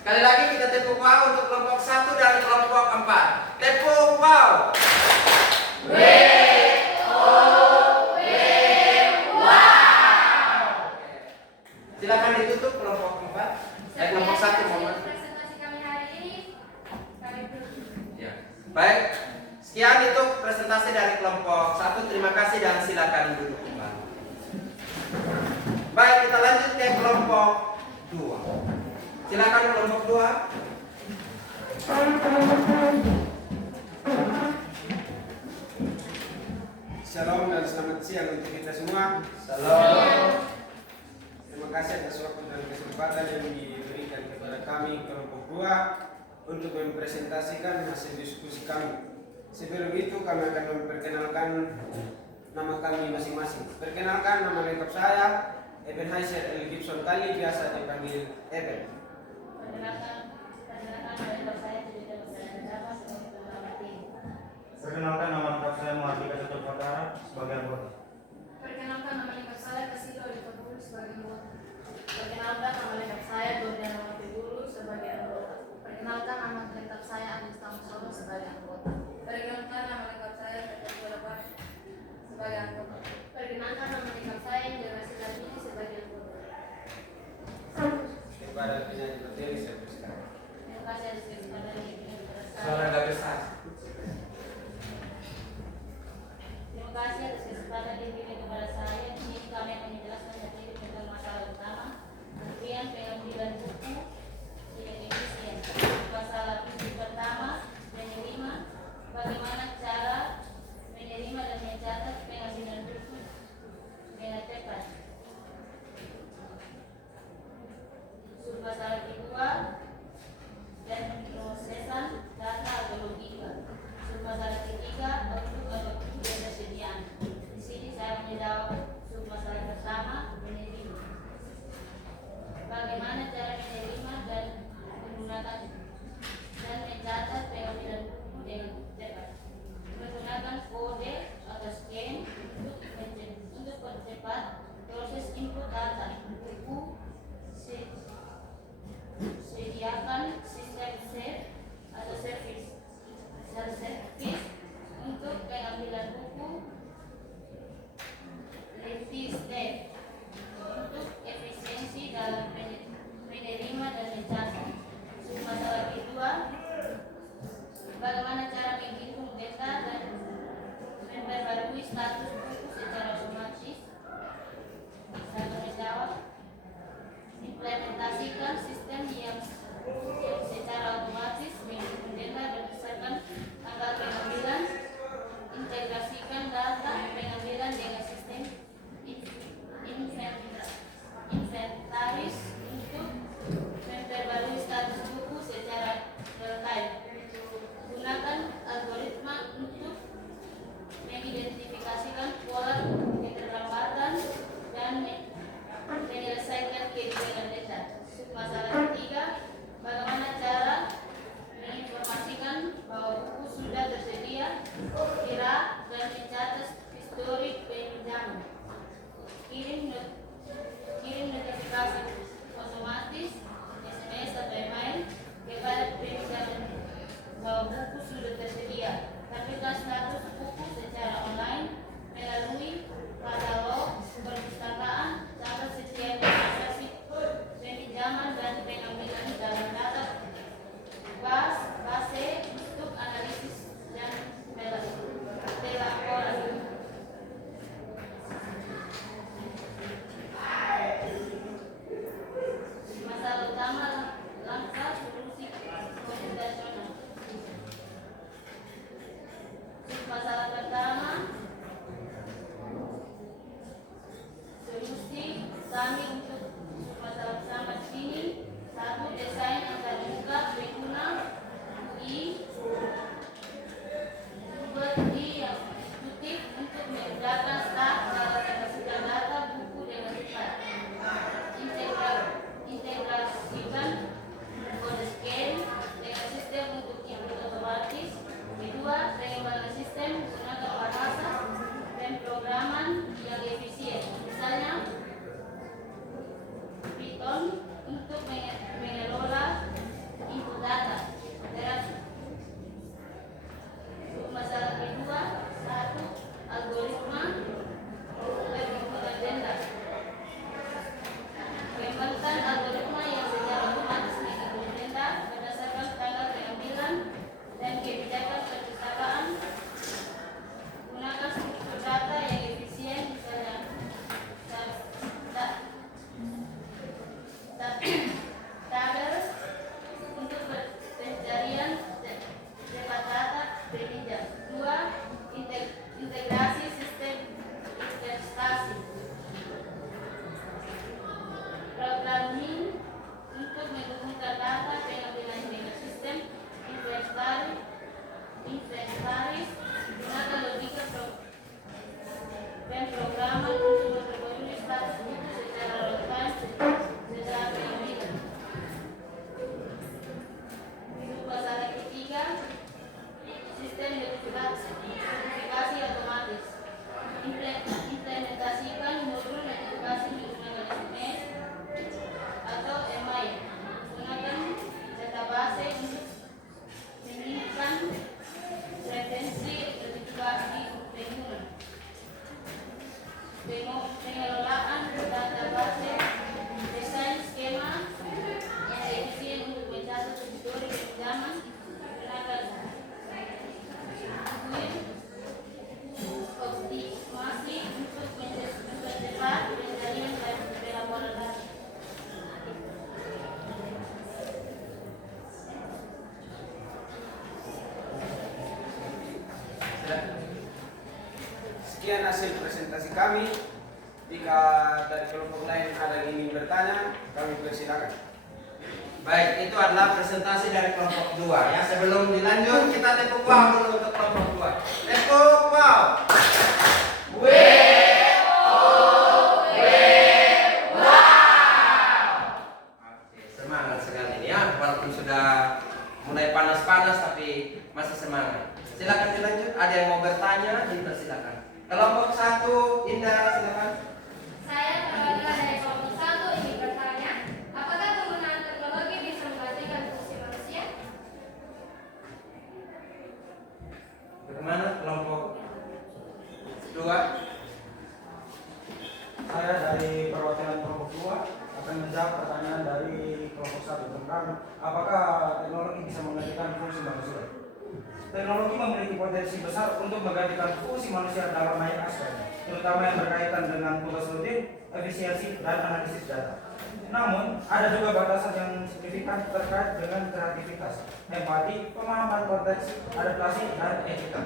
Sekali lagi kita tepuk wow untuk kelompok 1 dan kelompok 4. Tepuk wow. Silakan ditutup kelompok 4. Kelompok 1 mohon. Presentasi kami hari ini. Kami Ya. Baik. Sekian itu presentasi dari kelompok 1. Terima kasih dan silakan duduk kembali. Baik, kita lanjut ke kelompok 2. Silakan kelompok 2. Shalom dan selamat siang untuk kita semua. Salam. Terima kasih atas waktu dan kesempatan yang diberikan kepada kami kelompok 2 untuk mempresentasikan hasil diskusi kami. Sebelum itu kami akan memperkenalkan nama kami masing-masing. Perkenalkan, nama lengkap saya Ebenezer L. Gibson Kali, biasa dipanggil Eben. perkenalkan dari saya Judita Besara Dapat sebagai pengamat tim. Perkenalkan, nama lengkap saya Mahardika Cocok Patara sebagai anggota. Perkenalkan, nama lengkap saya Kasido Dikabulu sebagai anggota. Perkenalkan, nama lengkap saya Gordiana Mapegulu sebagai anggota. Perkenalkan, nama lengkap saya Agus Tamusono sebagai anggota. Perkenalkan, nama lengkap saya Kajati Warabar sebagai anggota. Perkenalkan, nama lengkap saya Indrasi Labini sebagai anggota. Kepada penyanyi materi saya persilakan. Terima kasih atas kesempatan ini. Suara nggak besar. Terima kasih atas kesempatan diberikan kepada saya. Di sini kami akan menjelaskan materi tentang masalah utama, antrian pengambilan buku tidak efisien. Masalah prinsip pertama, menerima. Bagaimana cara menerima dan mencatat pengambilan buku status buku secara otomatis. Saya menjawab, implementasikan sistem yang secara otomatis menghitung denda berdasarkan tanggal pengambilan, integrasikan data pengambilan dengan sistem inventaris untuk memperbarui status buku secara real time. Gunakan algoritma untuk mengidentifikasikan pola keterlambatan dan menyelesaikan kejadian data. Masalah ketiga, bagaimana cara menginformasikan bahwa buku sudah tersedia, kira dan mencatat histori pinjaman. Kirim notifikasi otomatis SMS atau email kepada pinjaman bahwa buku sudah tersedia. Tampilkan status buku secara online melalui katalog perpustakaan, catat setiap transaksi pinjaman dan pengambilan dalam data base untuk analisis dan pelaporan. Masalah utama langkah solusi komputasional. Masalah pertama, solusi kami untuk masalah pertama ini. Satu, desain antarmuka pengguna UI yang intuitif untuk memudahkan staf dalam memasukkan data buku dengan cepat. Integrasikan kode scan dengan sistem untuk input otomatis. Kedua, pengembangan sistem menggunakan bahasa dan programan yang efisien. Misalnya, Python untuk mengelola input data. Masalah kedua, satu, algoritma penghitungan denda. Kembangkan algoritma yang secara otomatis menghitung denda berdasarkan tanggal pengambilan dan kebijakan perpustakaan. Gunakan struktur data yang efisien, misalnya tabel untuk pencarian cepat data penunjang. Dua, integrasi sistem investasi. Programming untuk menghubungkan data pengambilan dengan sistem inventaris. Gunakan logika pemrograman untuk memperbarui status buku secara real-time setelah pengambilan. Masalah ketiga, sistem notifikasi otomatis. Implementasikan modul notifikasi menggunakan SMS atau email. Gunakan database untuk meningkatkan frekuensi notifikasi pengguna. Pengelolaan database, desain skema yang efisien untuk mencatat histori pinjaman. Gunakan optimasi untuk mempercepat pencarian dan pelaporan data. Sekian hasil presentasi kami. Jika dari kelompok lain ada yang ingin bertanya, kami persilakan. Baik, itu adalah presentasi dari kelompok 2 ya. Sebelum dilanjut, kita tepuk wow dulu untuk kelompok 2. Tepuk wow. Oke, semangat sekali ya. Walaupun sudah mulai panas-panas tapi masih semangat. Silakan dilanjut. Ada yang mau bertanya, dipersilakan. Kelompok 1, Indah, silakan. Saya perwakilan dari kelompok 1 ingin bertanya, apakah penggunaan teknologi bisa menggantikan fungsi manusia? Bagaimana kelompok 2? Saya dari perwakilan kelompok 2 akan menjawab pertanyaan dari kelompok 1 tentang apakah teknologi bisa menggantikan fungsi manusia. teknologi memiliki potensi besar untuk menggantikan fungsi manusia dalam banyak aspek, terutama yang berkaitan dengan tugas rutin, efisiensi, dan analisis data. Namun, ada juga batasan yang signifikan terkait dengan kreativitas, empati, pemahaman konteks, adaptasi, dan etika.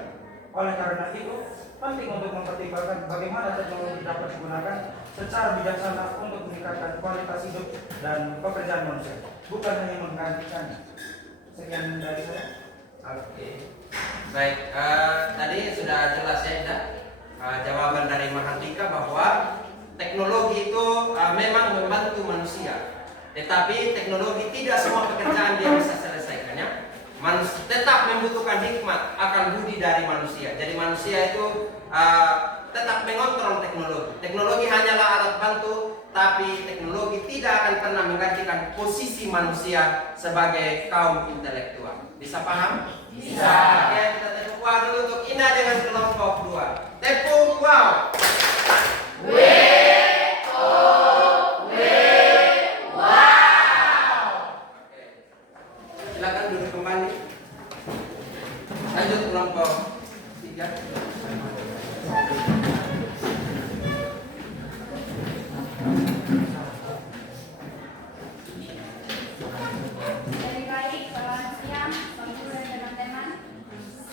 Oleh karena itu, penting untuk mempertimbangkan bagaimana teknologi dapat digunakan secara bijaksana untuk meningkatkan kualitas hidup dan pekerjaan manusia, bukan hanya menggantikannya. Sekian dari saya. Oke, baik. Tadi sudah jelas ya, Indah, jawaban dari Mahardika bahwa teknologi itu memang membantu manusia, tetapi teknologi tidak semua pekerjaan dia bisa selesaikannya. Tetap membutuhkan hikmat, akal budi dari manusia. Jadi manusia itu tetap mengontrol teknologi. Teknologi hanyalah alat bantu, tapi teknologi tidak akan pernah menggantikan posisi manusia sebagai kaum intelektual. Bisa paham? Bisa. Oke, kita tepuk wow dulu untuk Indah dengan kelompok 2. Tepuk wow. Silakan duduk kembali. Lanjut kelompok 3. Dari baik, selamat siang, Bapak dan teman-teman.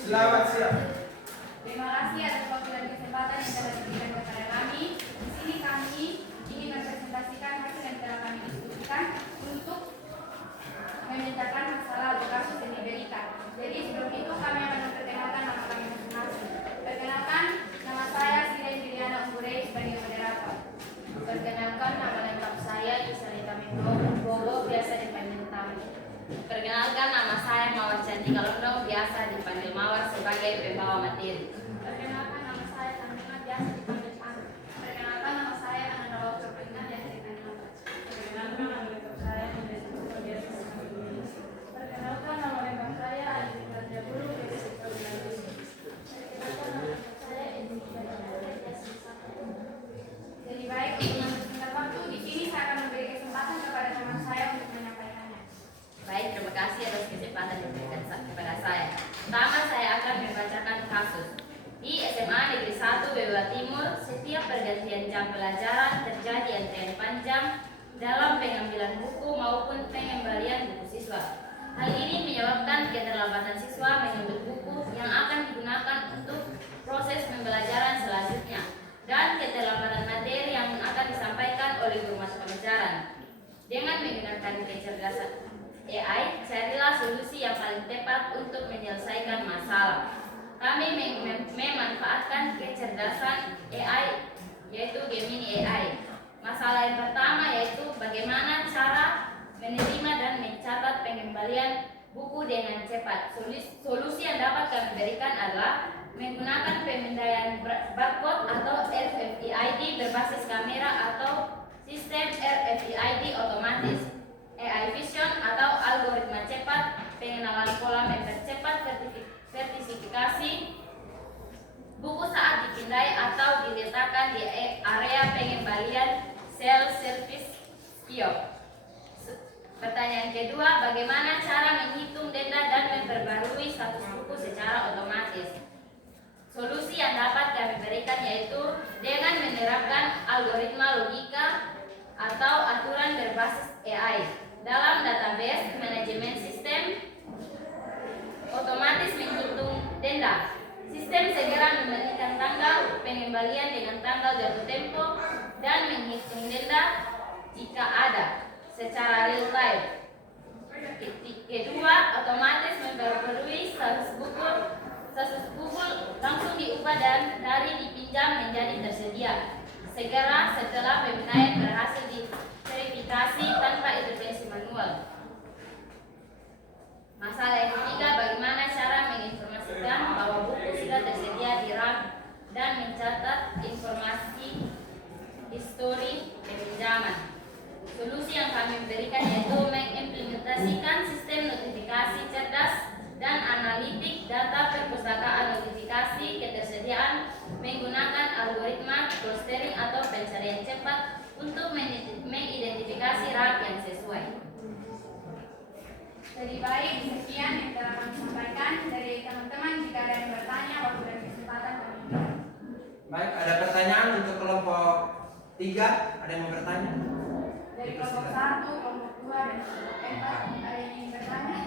Selamat siang. Terima kasih atas waktu dan kesempatan yang telah diberikan kepada kami. Di sini kami ingin mempresentasikan hasil yang telah kami diskusikan untuk memecahkan masalah kasus yang diberikan. Jadi sebelum itu kami akan memperkenalkan nama kami masing-masing. Perkenalkan, nama saya Siren Juliana Unggurei sebagai moderator. Perkenalkan, nama lengkap saya Isalita Bobo, biasa dipanggil Tami. Perkenalkan, nama saya Mawar Cantika Londong, biasa dipanggil Mawar sebagai pembawa materi. Perkenalkan, nama saya Tamina, biasa dipanggil Anu. Perkenalkan, nama saya Ananda Waktu Peringan, biasa dipanggil Nanda. Perkenalkan, nama lengkap saya Indah biasa dipanggil Nanda. Perkenalkan, nama lengkap saya Adi Raja Bulu, biasa dipanggil Nanda. Perkenalkan, nama lengkap saya Edi biasa dipanggil Nanda. Jadi baik, untuk mempersingkat waktu, di sini saya akan memberi kesempatan kepada teman saya untuk menyampaikannya. Baik, terima kasih atas kesempatan yang diberikan kepada saya. Pertama, saya akan membacakan kasus. Di SMA Negeri 1 Bebela Timur, setiap pergantian jam pelajaran terjadi antrian panjang dalam pengambilan buku maupun pengembalian buku siswa. Hal ini menyebabkan keterlambatan siswa mengambil buku yang akan digunakan untuk proses pembelajaran selanjutnya dan keterlambatan materi yang akan disampaikan oleh guru mata pelajaran. Dengan menggunakan kecerdasan AI, carilah solusi yang paling tepat untuk menyelesaikan masalah. Kami memanfaatkan kecerdasan AI, yaitu Gemini AI. Masalah yang pertama yaitu bagaimana cara menerima dan mencatat pengembalian buku dengan cepat. Solusi yang dapat kami berikan adalah menggunakan pemindaian barcode atau RFID berbasis kamera atau sistem RFID otomatis, AI Vision atau algoritma cepat, pengenalan pola mempercepat sertifikasi buku saat dipindai atau diletakkan di area pengembalian self-service kiosk. Pertanyaan kedua, bagaimana cara menghitung denda dan memperbarui status buku secara otomatis? Solusi yang dapat kami berikan yaitu dengan menerapkan algoritma logika atau aturan berbasis AI dalam database manajemen sistem otomatis menghitung denda. Sistem segera membandingkan tanggal pengembalian dengan tanggal jatuh tempo dan menghitung denda jika ada secara real time. Kedua, otomatis memperbarui status buku langsung diubah dan dari dipinjam menjadi tersedia segera setelah pemindaian berhasil diverifikasi tanpa intervensi manual. Masalah yang ketiga, bagaimana cara menginformasikan bahwa buku sudah tersedia di RAM dan mencatat informasi histori peminjaman. Solusi yang kami berikan yaitu mengimplementasikan sistem notifikasi cerdas dan analitik data perpustakaan notifikasi ketersediaan menggunakan algoritma clustering atau pencarian cepat untuk mengidentifikasi rak yang sesuai. Jadi baik, sekian yang telah kami sampaikan dari teman-teman. Jika ada yang bertanya, waktu dan kesempatan kami berikan. Baik, ada pertanyaan untuk kelompok 3? Ada yang mau bertanya? Dari kelompok 1, kelompok 2, dan kelompok 4, ada yang ingin bertanya?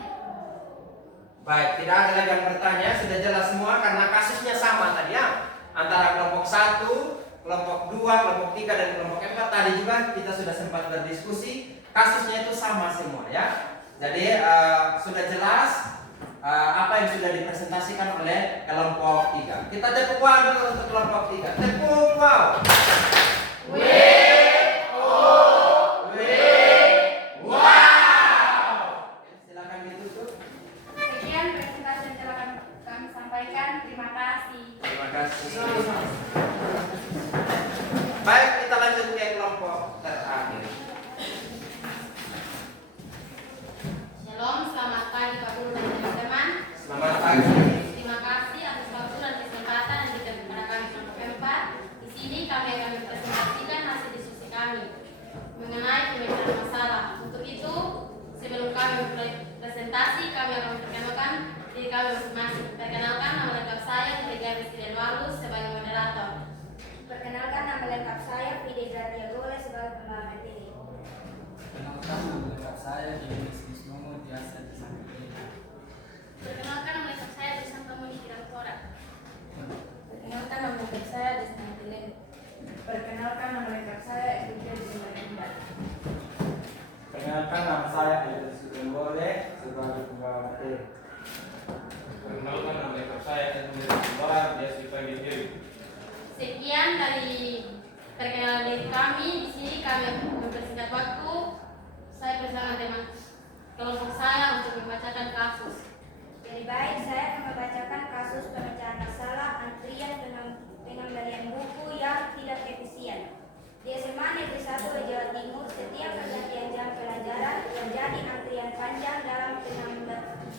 Baik, tidak ada lagi yang bertanya, sudah jelas semua karena kasusnya sama tadi ya. Antara kelompok 1, kelompok 2, kelompok 3, dan kelompok 4 tadi juga kita sudah sempat berdiskusi. Kasusnya itu sama semua ya. Jadi sudah jelas apa yang sudah dipresentasikan oleh kelompok 3. Kita tepuk wow dulu untuk kelompok 3. Tepuk wow. Silakan ditutup. Sekian presentasi yang telah kami sampaikan. Terima kasih. Terima kasih. Baik, kita lanjut ke kelompok terakhir. Shalom, selamat pagi Pak Guru dan teman-teman. Selamat pagi. Terima kasih atas waktu dan kesempatan yang diberikan kepada kami kelompok 4. Di sini kami akan mempresentasikan hasil diskusi kami mengenai pemecahan masalah. Untuk itu, sebelum kami memulai presentasi, kami akan memperkenalkan diri kami masing-masing. Perkenalkan, nama lengkap saya Fidega Rizky Walus sebagai moderator. Perkenalkan, nama lengkap saya Fide Gratia Gole sebagai pembawa materi. Perkenalkan, nama lengkap saya Denis Wisnomo biasa disampaikan. Perkenalkan, nama lengkap saya Desan Pamuni Kirangkora. Perkenalkan, nama lengkap saya Desna Tilen. Perkenalkan, nama lengkap saya Edukia Disimbarinda. Perkenalkan, nama saya Elvis Sudenggole sebagai pembawa materi. Perkenalkan, nama lengkap saya Edmund Suara biasa dipanggil Dewi. Sekian dari perkenalan diri kami. Di sini kami mempersingkat waktu. Saya bersama teman kelompok saya untuk membacakan kasus. Jadi baik, saya akan membacakan kasus pemecahan masalah antrian pengembalian buku yang tidak efisien. Di SMA Negeri 1 Jawa Timur, setiap pergantian jam pelajaran terjadi antrian panjang dalam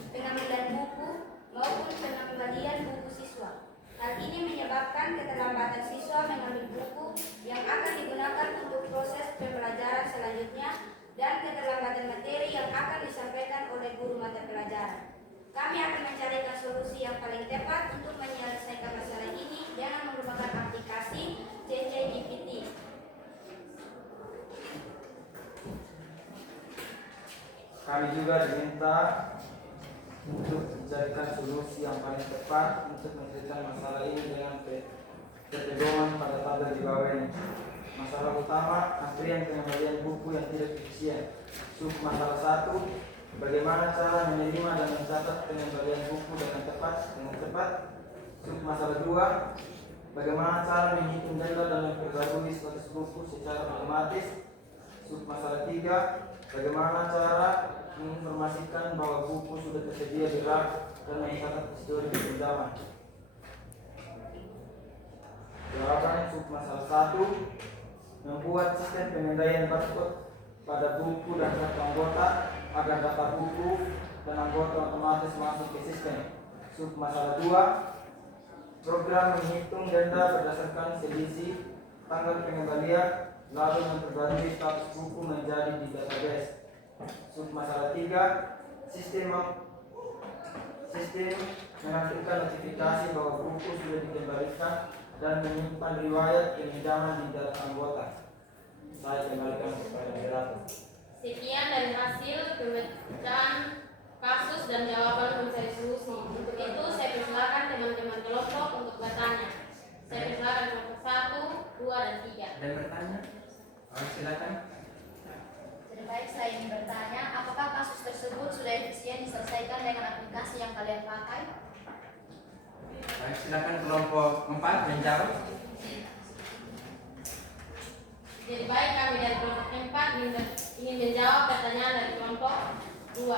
pengambilan buku maupun pengembalian buku siswa. Hal ini menyebabkan keterlambatan siswa mengambil buku yang akan digunakan untuk proses pembelajaran selanjutnya dan keterlambatan materi yang akan disampaikan oleh guru mata pelajaran. Kami akan mencarikan solusi yang paling tepat untuk menyelesaikan masalah ini dengan menggunakan aplikasi ChatGPT. Kami juga diminta untuk mencarikan solusi yang paling tepat untuk menyelesaikan masalah ini dengan pedoman pada tabel di bawah ini. Masalah utama, antrian pengembalian buku yang tidak efisien. Sub masalah 1, bagaimana cara menerima dan mencatat pengembalian buku dengan cepat. Sub masalah 2, bagaimana cara menghitung denda dan memperbarui status buku secara otomatis. Sub masalah 3, bagaimana cara menginformasikan bahwa buku sudah tersedia di rak dan mencatat histori pinjaman. Jawaban sub masalah 1, membuat sistem pemindaian barcode pada buku dan kartu anggota agar data buku dan anggota otomatis masuk ke sistem. Sub masalah 2, program menghitung denda berdasarkan selisih tanggal pengembalian lalu memperbarui status buku menjadi di database. Sub masalah 3, sistem mengaktifkan notifikasi bahwa buku sudah dikembalikan dan menyimpan riwayat pinjaman di data anggota. Saya kembalikan kepada moderator. Sekian dari hasil pemecahan kasus dan jawaban mencari solusi. Untuk itu saya persilakan teman-teman kelompok untuk bertanya. Saya persilakan kelompok 1, 2, dan 3. Ada yang bertanya? Silakan. Jadi baik, saya ingin bertanya, apakah kasus tersebut sudah efisien diselesaikan dengan aplikasi yang kalian pakai? Baik, silakan kelompok 4 menjawab. Jadi baik, kami dari kelompok 4 ingin menjawab pertanyaan dari kelompok 2.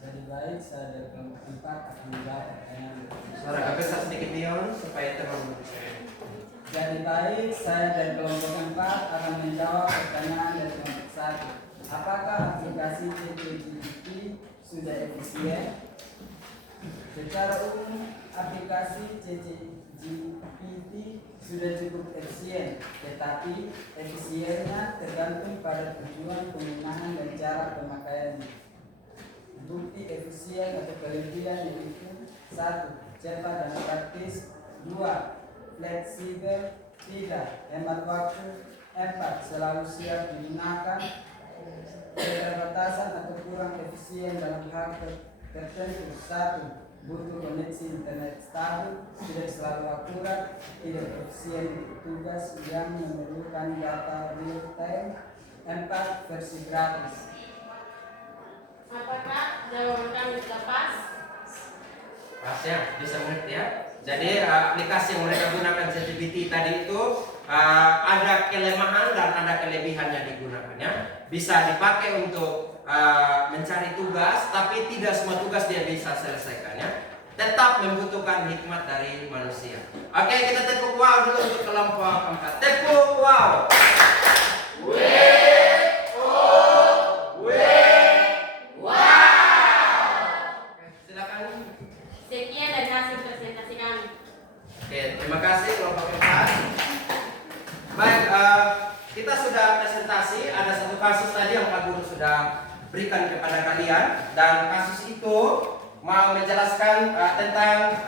Jadi baik, saya dari kelompok 4 akan menjawab pertanyaan. Suara agak besar sedikit Dion supaya teman. Jadi baik, saya dari kelompok 4 akan menjawab pertanyaan dari kelompok 1. Apakah aplikasi ChatGPT sudah efisien? Secara umum, aplikasi ChatGPT sudah cukup efisien, tetapi efisiennya tergantung pada tujuan penggunaan dan cara pemakaiannya. Bukti efisien atau kelebihan yaitu 1. Cepat dan praktis. 2. Fleksibel. 3. Hemat waktu. 4. Selalu siap digunakan. Keterbatasan atau kurang efisien dalam hal tertentu. 1. Butuh koneksi internet stabil, tidak selalu akurat, tidak efisien untuk tugas yang memerlukan data real time. 4. Versi gratis. Apakah jawaban kami sudah pas? Pas ya, bisa mengerti ya. Jadi aplikasi yang mereka gunakan ChatGPT tadi itu ada kelemahan dan ada kelebihannya digunakannya. Bisa dipakai untuk mencari tugas, tapi tidak semua tugas dia bisa selesaikannya. Tetap membutuhkan hikmat dari manusia. Oke, kita tepuk wow dulu untuk kelompok 4. Tepuk wow. Silakan. Sekian dari hasil presentasi kami. Oke, terima kasih kelompok 4. Baik, kita sudah presentasi. Ada satu kasus tadi yang Pak Guru sudah berikan kepada kalian, dan kasus itu mau menjelaskan tentang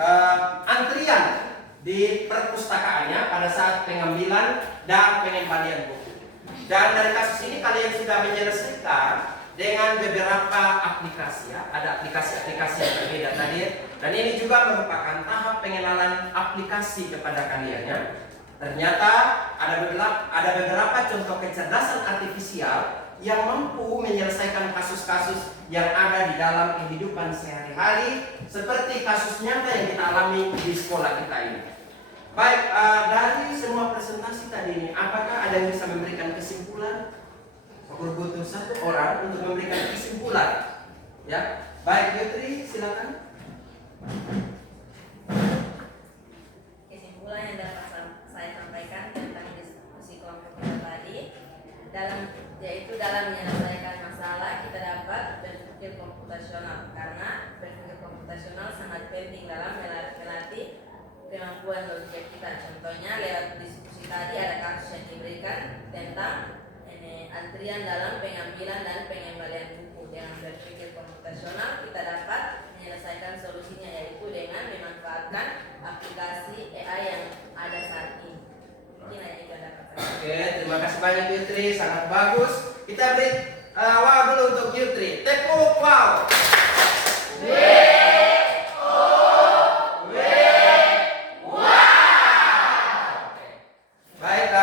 antrian di perpustakaannya pada saat pengambilan dan pengembalian buku. Dan dari kasus ini kalian sudah menyelesaikan dengan beberapa aplikasi ya. Ada aplikasi-aplikasi yang berbeda tadi, dan ini juga merupakan tahap pengenalan aplikasi kepada kalian ya. Ternyata ada beberapa contoh kecerdasan artifisial yang mampu menyelesaikan kasus-kasus yang ada di dalam kehidupan sehari-hari, seperti kasus nyata yang kita alami di sekolah kita ini. Baik, dari semua presentasi tadi ini, apakah ada yang bisa memberikan kesimpulan? Aku butuh satu orang untuk memberikan kesimpulan. Ya, baik Yutri, silakan. Kesimpulan yang dapat saya sampaikan tentang diskusi kelompok kita tadi, yaitu dalam menyelesaikan masalah kita dapat berpikir komputasional, karena berpikir komputasional sangat penting dalam melatih kemampuan logik kita. Contohnya lewat diskusi tadi ada kasus yang diberikan tentang antrian dalam pengambilan dan pengembalian buku. Dengan berpikir komputasional kita dapat menyelesaikan solusinya, yaitu dengan memanfaatkan aplikasi AI yang ada saat ini. Mungkin hanya itu yang dapat saya. Oke, terima kasih banyak Yutri, sangat bagus. Kita beri wow dulu untuk Yutri. Tepuk wow. Baik,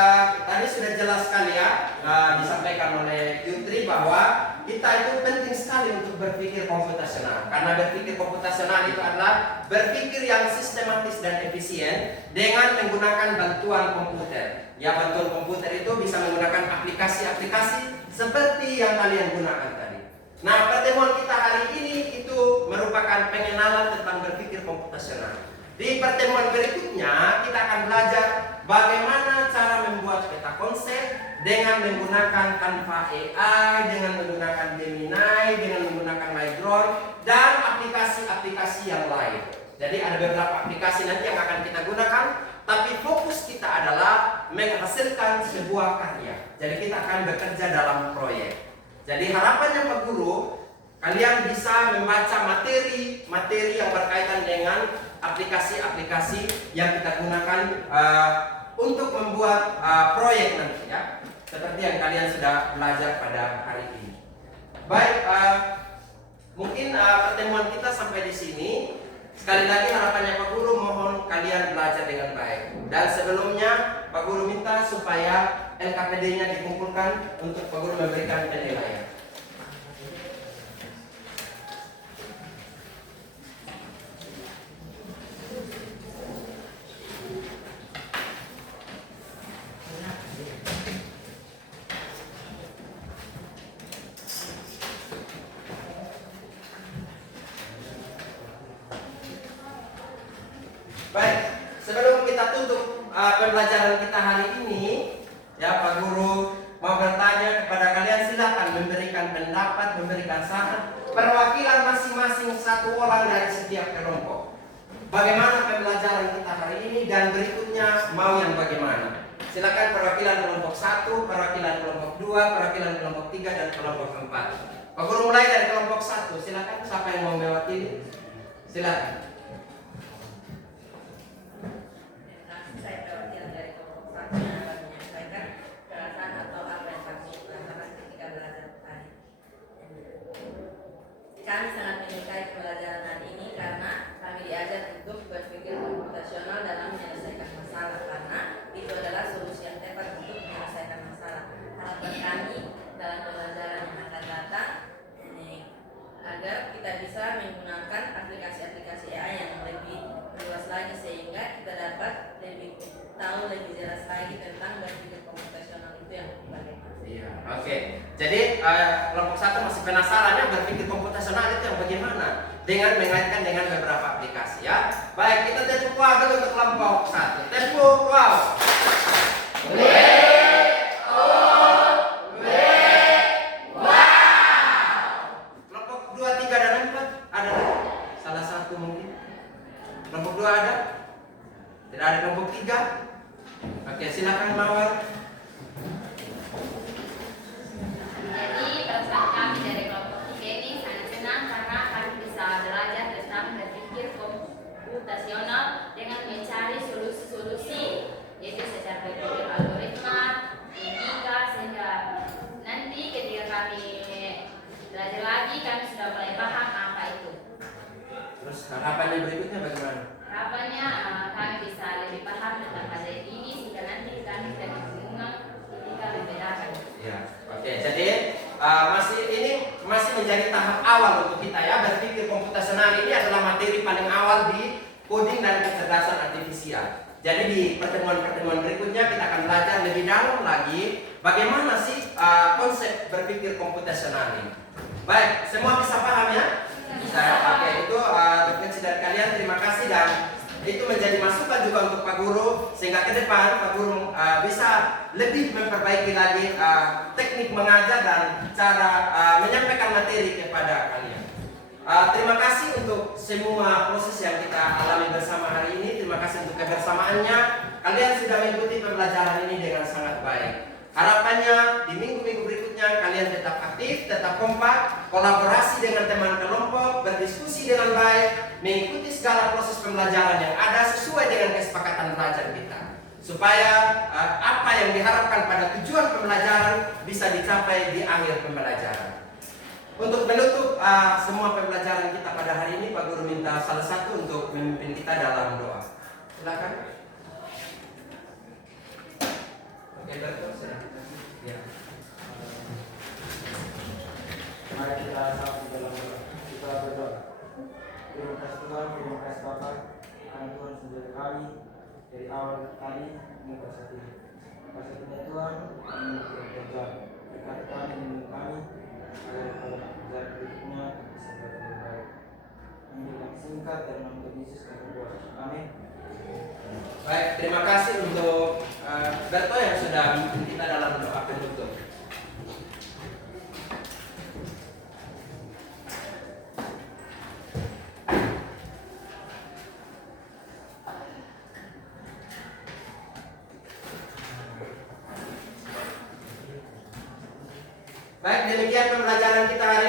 tadi sudah jelas sekali ya, disampaikan oleh Yutri bahwa kita itu penting sekali untuk berpikir komputasional. Karena berpikir komputasional itu adalah berpikir yang sistematis dan efisien dengan menggunakan bantuan komputer. Ya, bantuan komputer itu bisa menggunakan aplikasi-aplikasi seperti yang kalian gunakan tadi. Nah, pertemuan kita hari ini itu merupakan pengenalan tentang berpikir komputasional. Di pertemuan berikutnya kita akan belajar bagaimana cara membuat peta konsep dengan menggunakan Canva AI, dengan menggunakan Gemini, dengan menggunakan Micron, dan aplikasi-aplikasi yang lain. Jadi ada beberapa aplikasi nanti yang akan kita gunakan, tapi fokus kita adalah menghasilkan sebuah karya. Jadi kita akan bekerja dalam proyek. Jadi harapannya Pak Guru, kalian bisa membaca materi yang berkaitan dengan aplikasi-aplikasi yang kita gunakan untuk membuat proyek nanti ya, seperti yang kalian sudah belajar pada hari ini. Baik, mungkin pertemuan kita sampai di sini. Sekali lagi harapannya Pak Guru, mohon kalian belajar dengan baik. Dan sebelumnya Pak Guru minta supaya LKPD-nya dikumpulkan untuk Pak Guru memberikan penilaian. Baik, sebelum kita tutup pembelajaran kita hari ini, ya Pak Guru mau bertanya kepada kalian, silakan memberikan pendapat, memberikan saran, perwakilan masing-masing satu orang dari setiap kelompok. bagaimana pembelajaran kita hari ini dan berikutnya mau yang bagaimana. Silakan perwakilan kelompok 1, perwakilan kelompok 2, perwakilan kelompok 3 dan kelompok 4. Pak Guru mulai dari kelompok 1. Silakan, siapa yang mau mewakili? Silakan. Saya perwakilan dari kelompok 1 yang akan menyampaikan perasaan atau apa yang kami rasakan ketika belajar tadi. Kami sangat menyukai pembelajaran hari ini karena kami diajar untuk berpikir komputasional dalam menyelesaikan masalah, karena itu adalah solusi yang tepat untuk menyelesaikan masalah. Harapan kami dalam pembelajaran yang akan datang ini agar kita bisa menggunakan aplikasi-aplikasi AI yang lebih luas lagi, sehingga kita dapat lebih tahu lebih jelas lagi tentang berpikir komputasional itu yang bagaimana. Iya, oke. Jadi kelompok 1 masih penasaran ya berpikir komputasional itu yang bagaimana dengan mengaitkan dengan beberapa aplikasi ya. Baik, kita tepuk wow dulu untuk kelompok 1. Tepuk wow. Kelompok 2, 3 dan 4 ada salah satu mungkin. Kelompok 2 ada? Tidak ada kelompok 3? Oke, silakan Mawar. Jadi perasaan kami dari kelompok 3 ini sangat senang karena kami bisa belajar tentang berpikir komputasional dengan mencari solusi-solusi, yaitu secara berpikir algoritma, logika, sehingga nanti ketika kami belajar lagi kami sudah mulai paham apa itu. Terus harapannya berikutnya bagaimana? Harapannya kami bisa lebih paham tentang materi ini sehingga nanti kami tidak bingung ketika membedakan. Ya, oke. Jadi ini masih menjadi tahap awal untuk kita ya. Berpikir komputasional ini adalah materi paling awal di coding dan kecerdasan artifisial. Jadi di pertemuan-pertemuan berikutnya kita akan belajar lebih dalam lagi bagaimana sih konsep berpikir komputasional ini. Baik, semua bisa paham ya? Bisa ya? Oke, itu refleksi dari kalian. Terima kasih dan itu menjadi masukan juga untuk Pak Guru sehingga ke depan Pak Guru bisa lebih memperbaiki lagi teknik mengajar dan cara menyampaikan materi kepada kalian. Terima kasih untuk semua proses yang kita alami bersama hari ini. Terima kasih untuk kebersamaannya. Kalian sudah mengikuti pembelajaran ini dengan sangat baik. Harapannya di minggu-minggu berikutnya kalian tetap aktif, tetap kompak, kolaborasi dengan teman kelompok, berdiskusi dengan baik, mengikuti segala proses pembelajaran yang ada sesuai dengan kesepakatan belajar kita, supaya apa yang diharapkan pada tujuan pembelajaran bisa dicapai di akhir pembelajaran. Untuk menutup semua pembelajaran kita pada hari ini, Pak Guru minta salah satu untuk memimpin kita dalam doa. Silakan. Oke, betul. Ya. Mari kita satu dalam doa. Kita berdoa. Terima kasih Tuhan, terima kasih Bapa, karena Tuhan sudah kami dari awal tadi hingga saat ini. Kasih Tuhan, kami bekerja berkati kami dan kami agar pada pelajaran berikutnya bisa lebih baik. Yang singkat dan nama Yesus kami berdoa. Amin. Baik, terima kasih untuk Berto yang sudah memimpin kita dalam doa penutup. Baik, demikian pembelajaran kita hari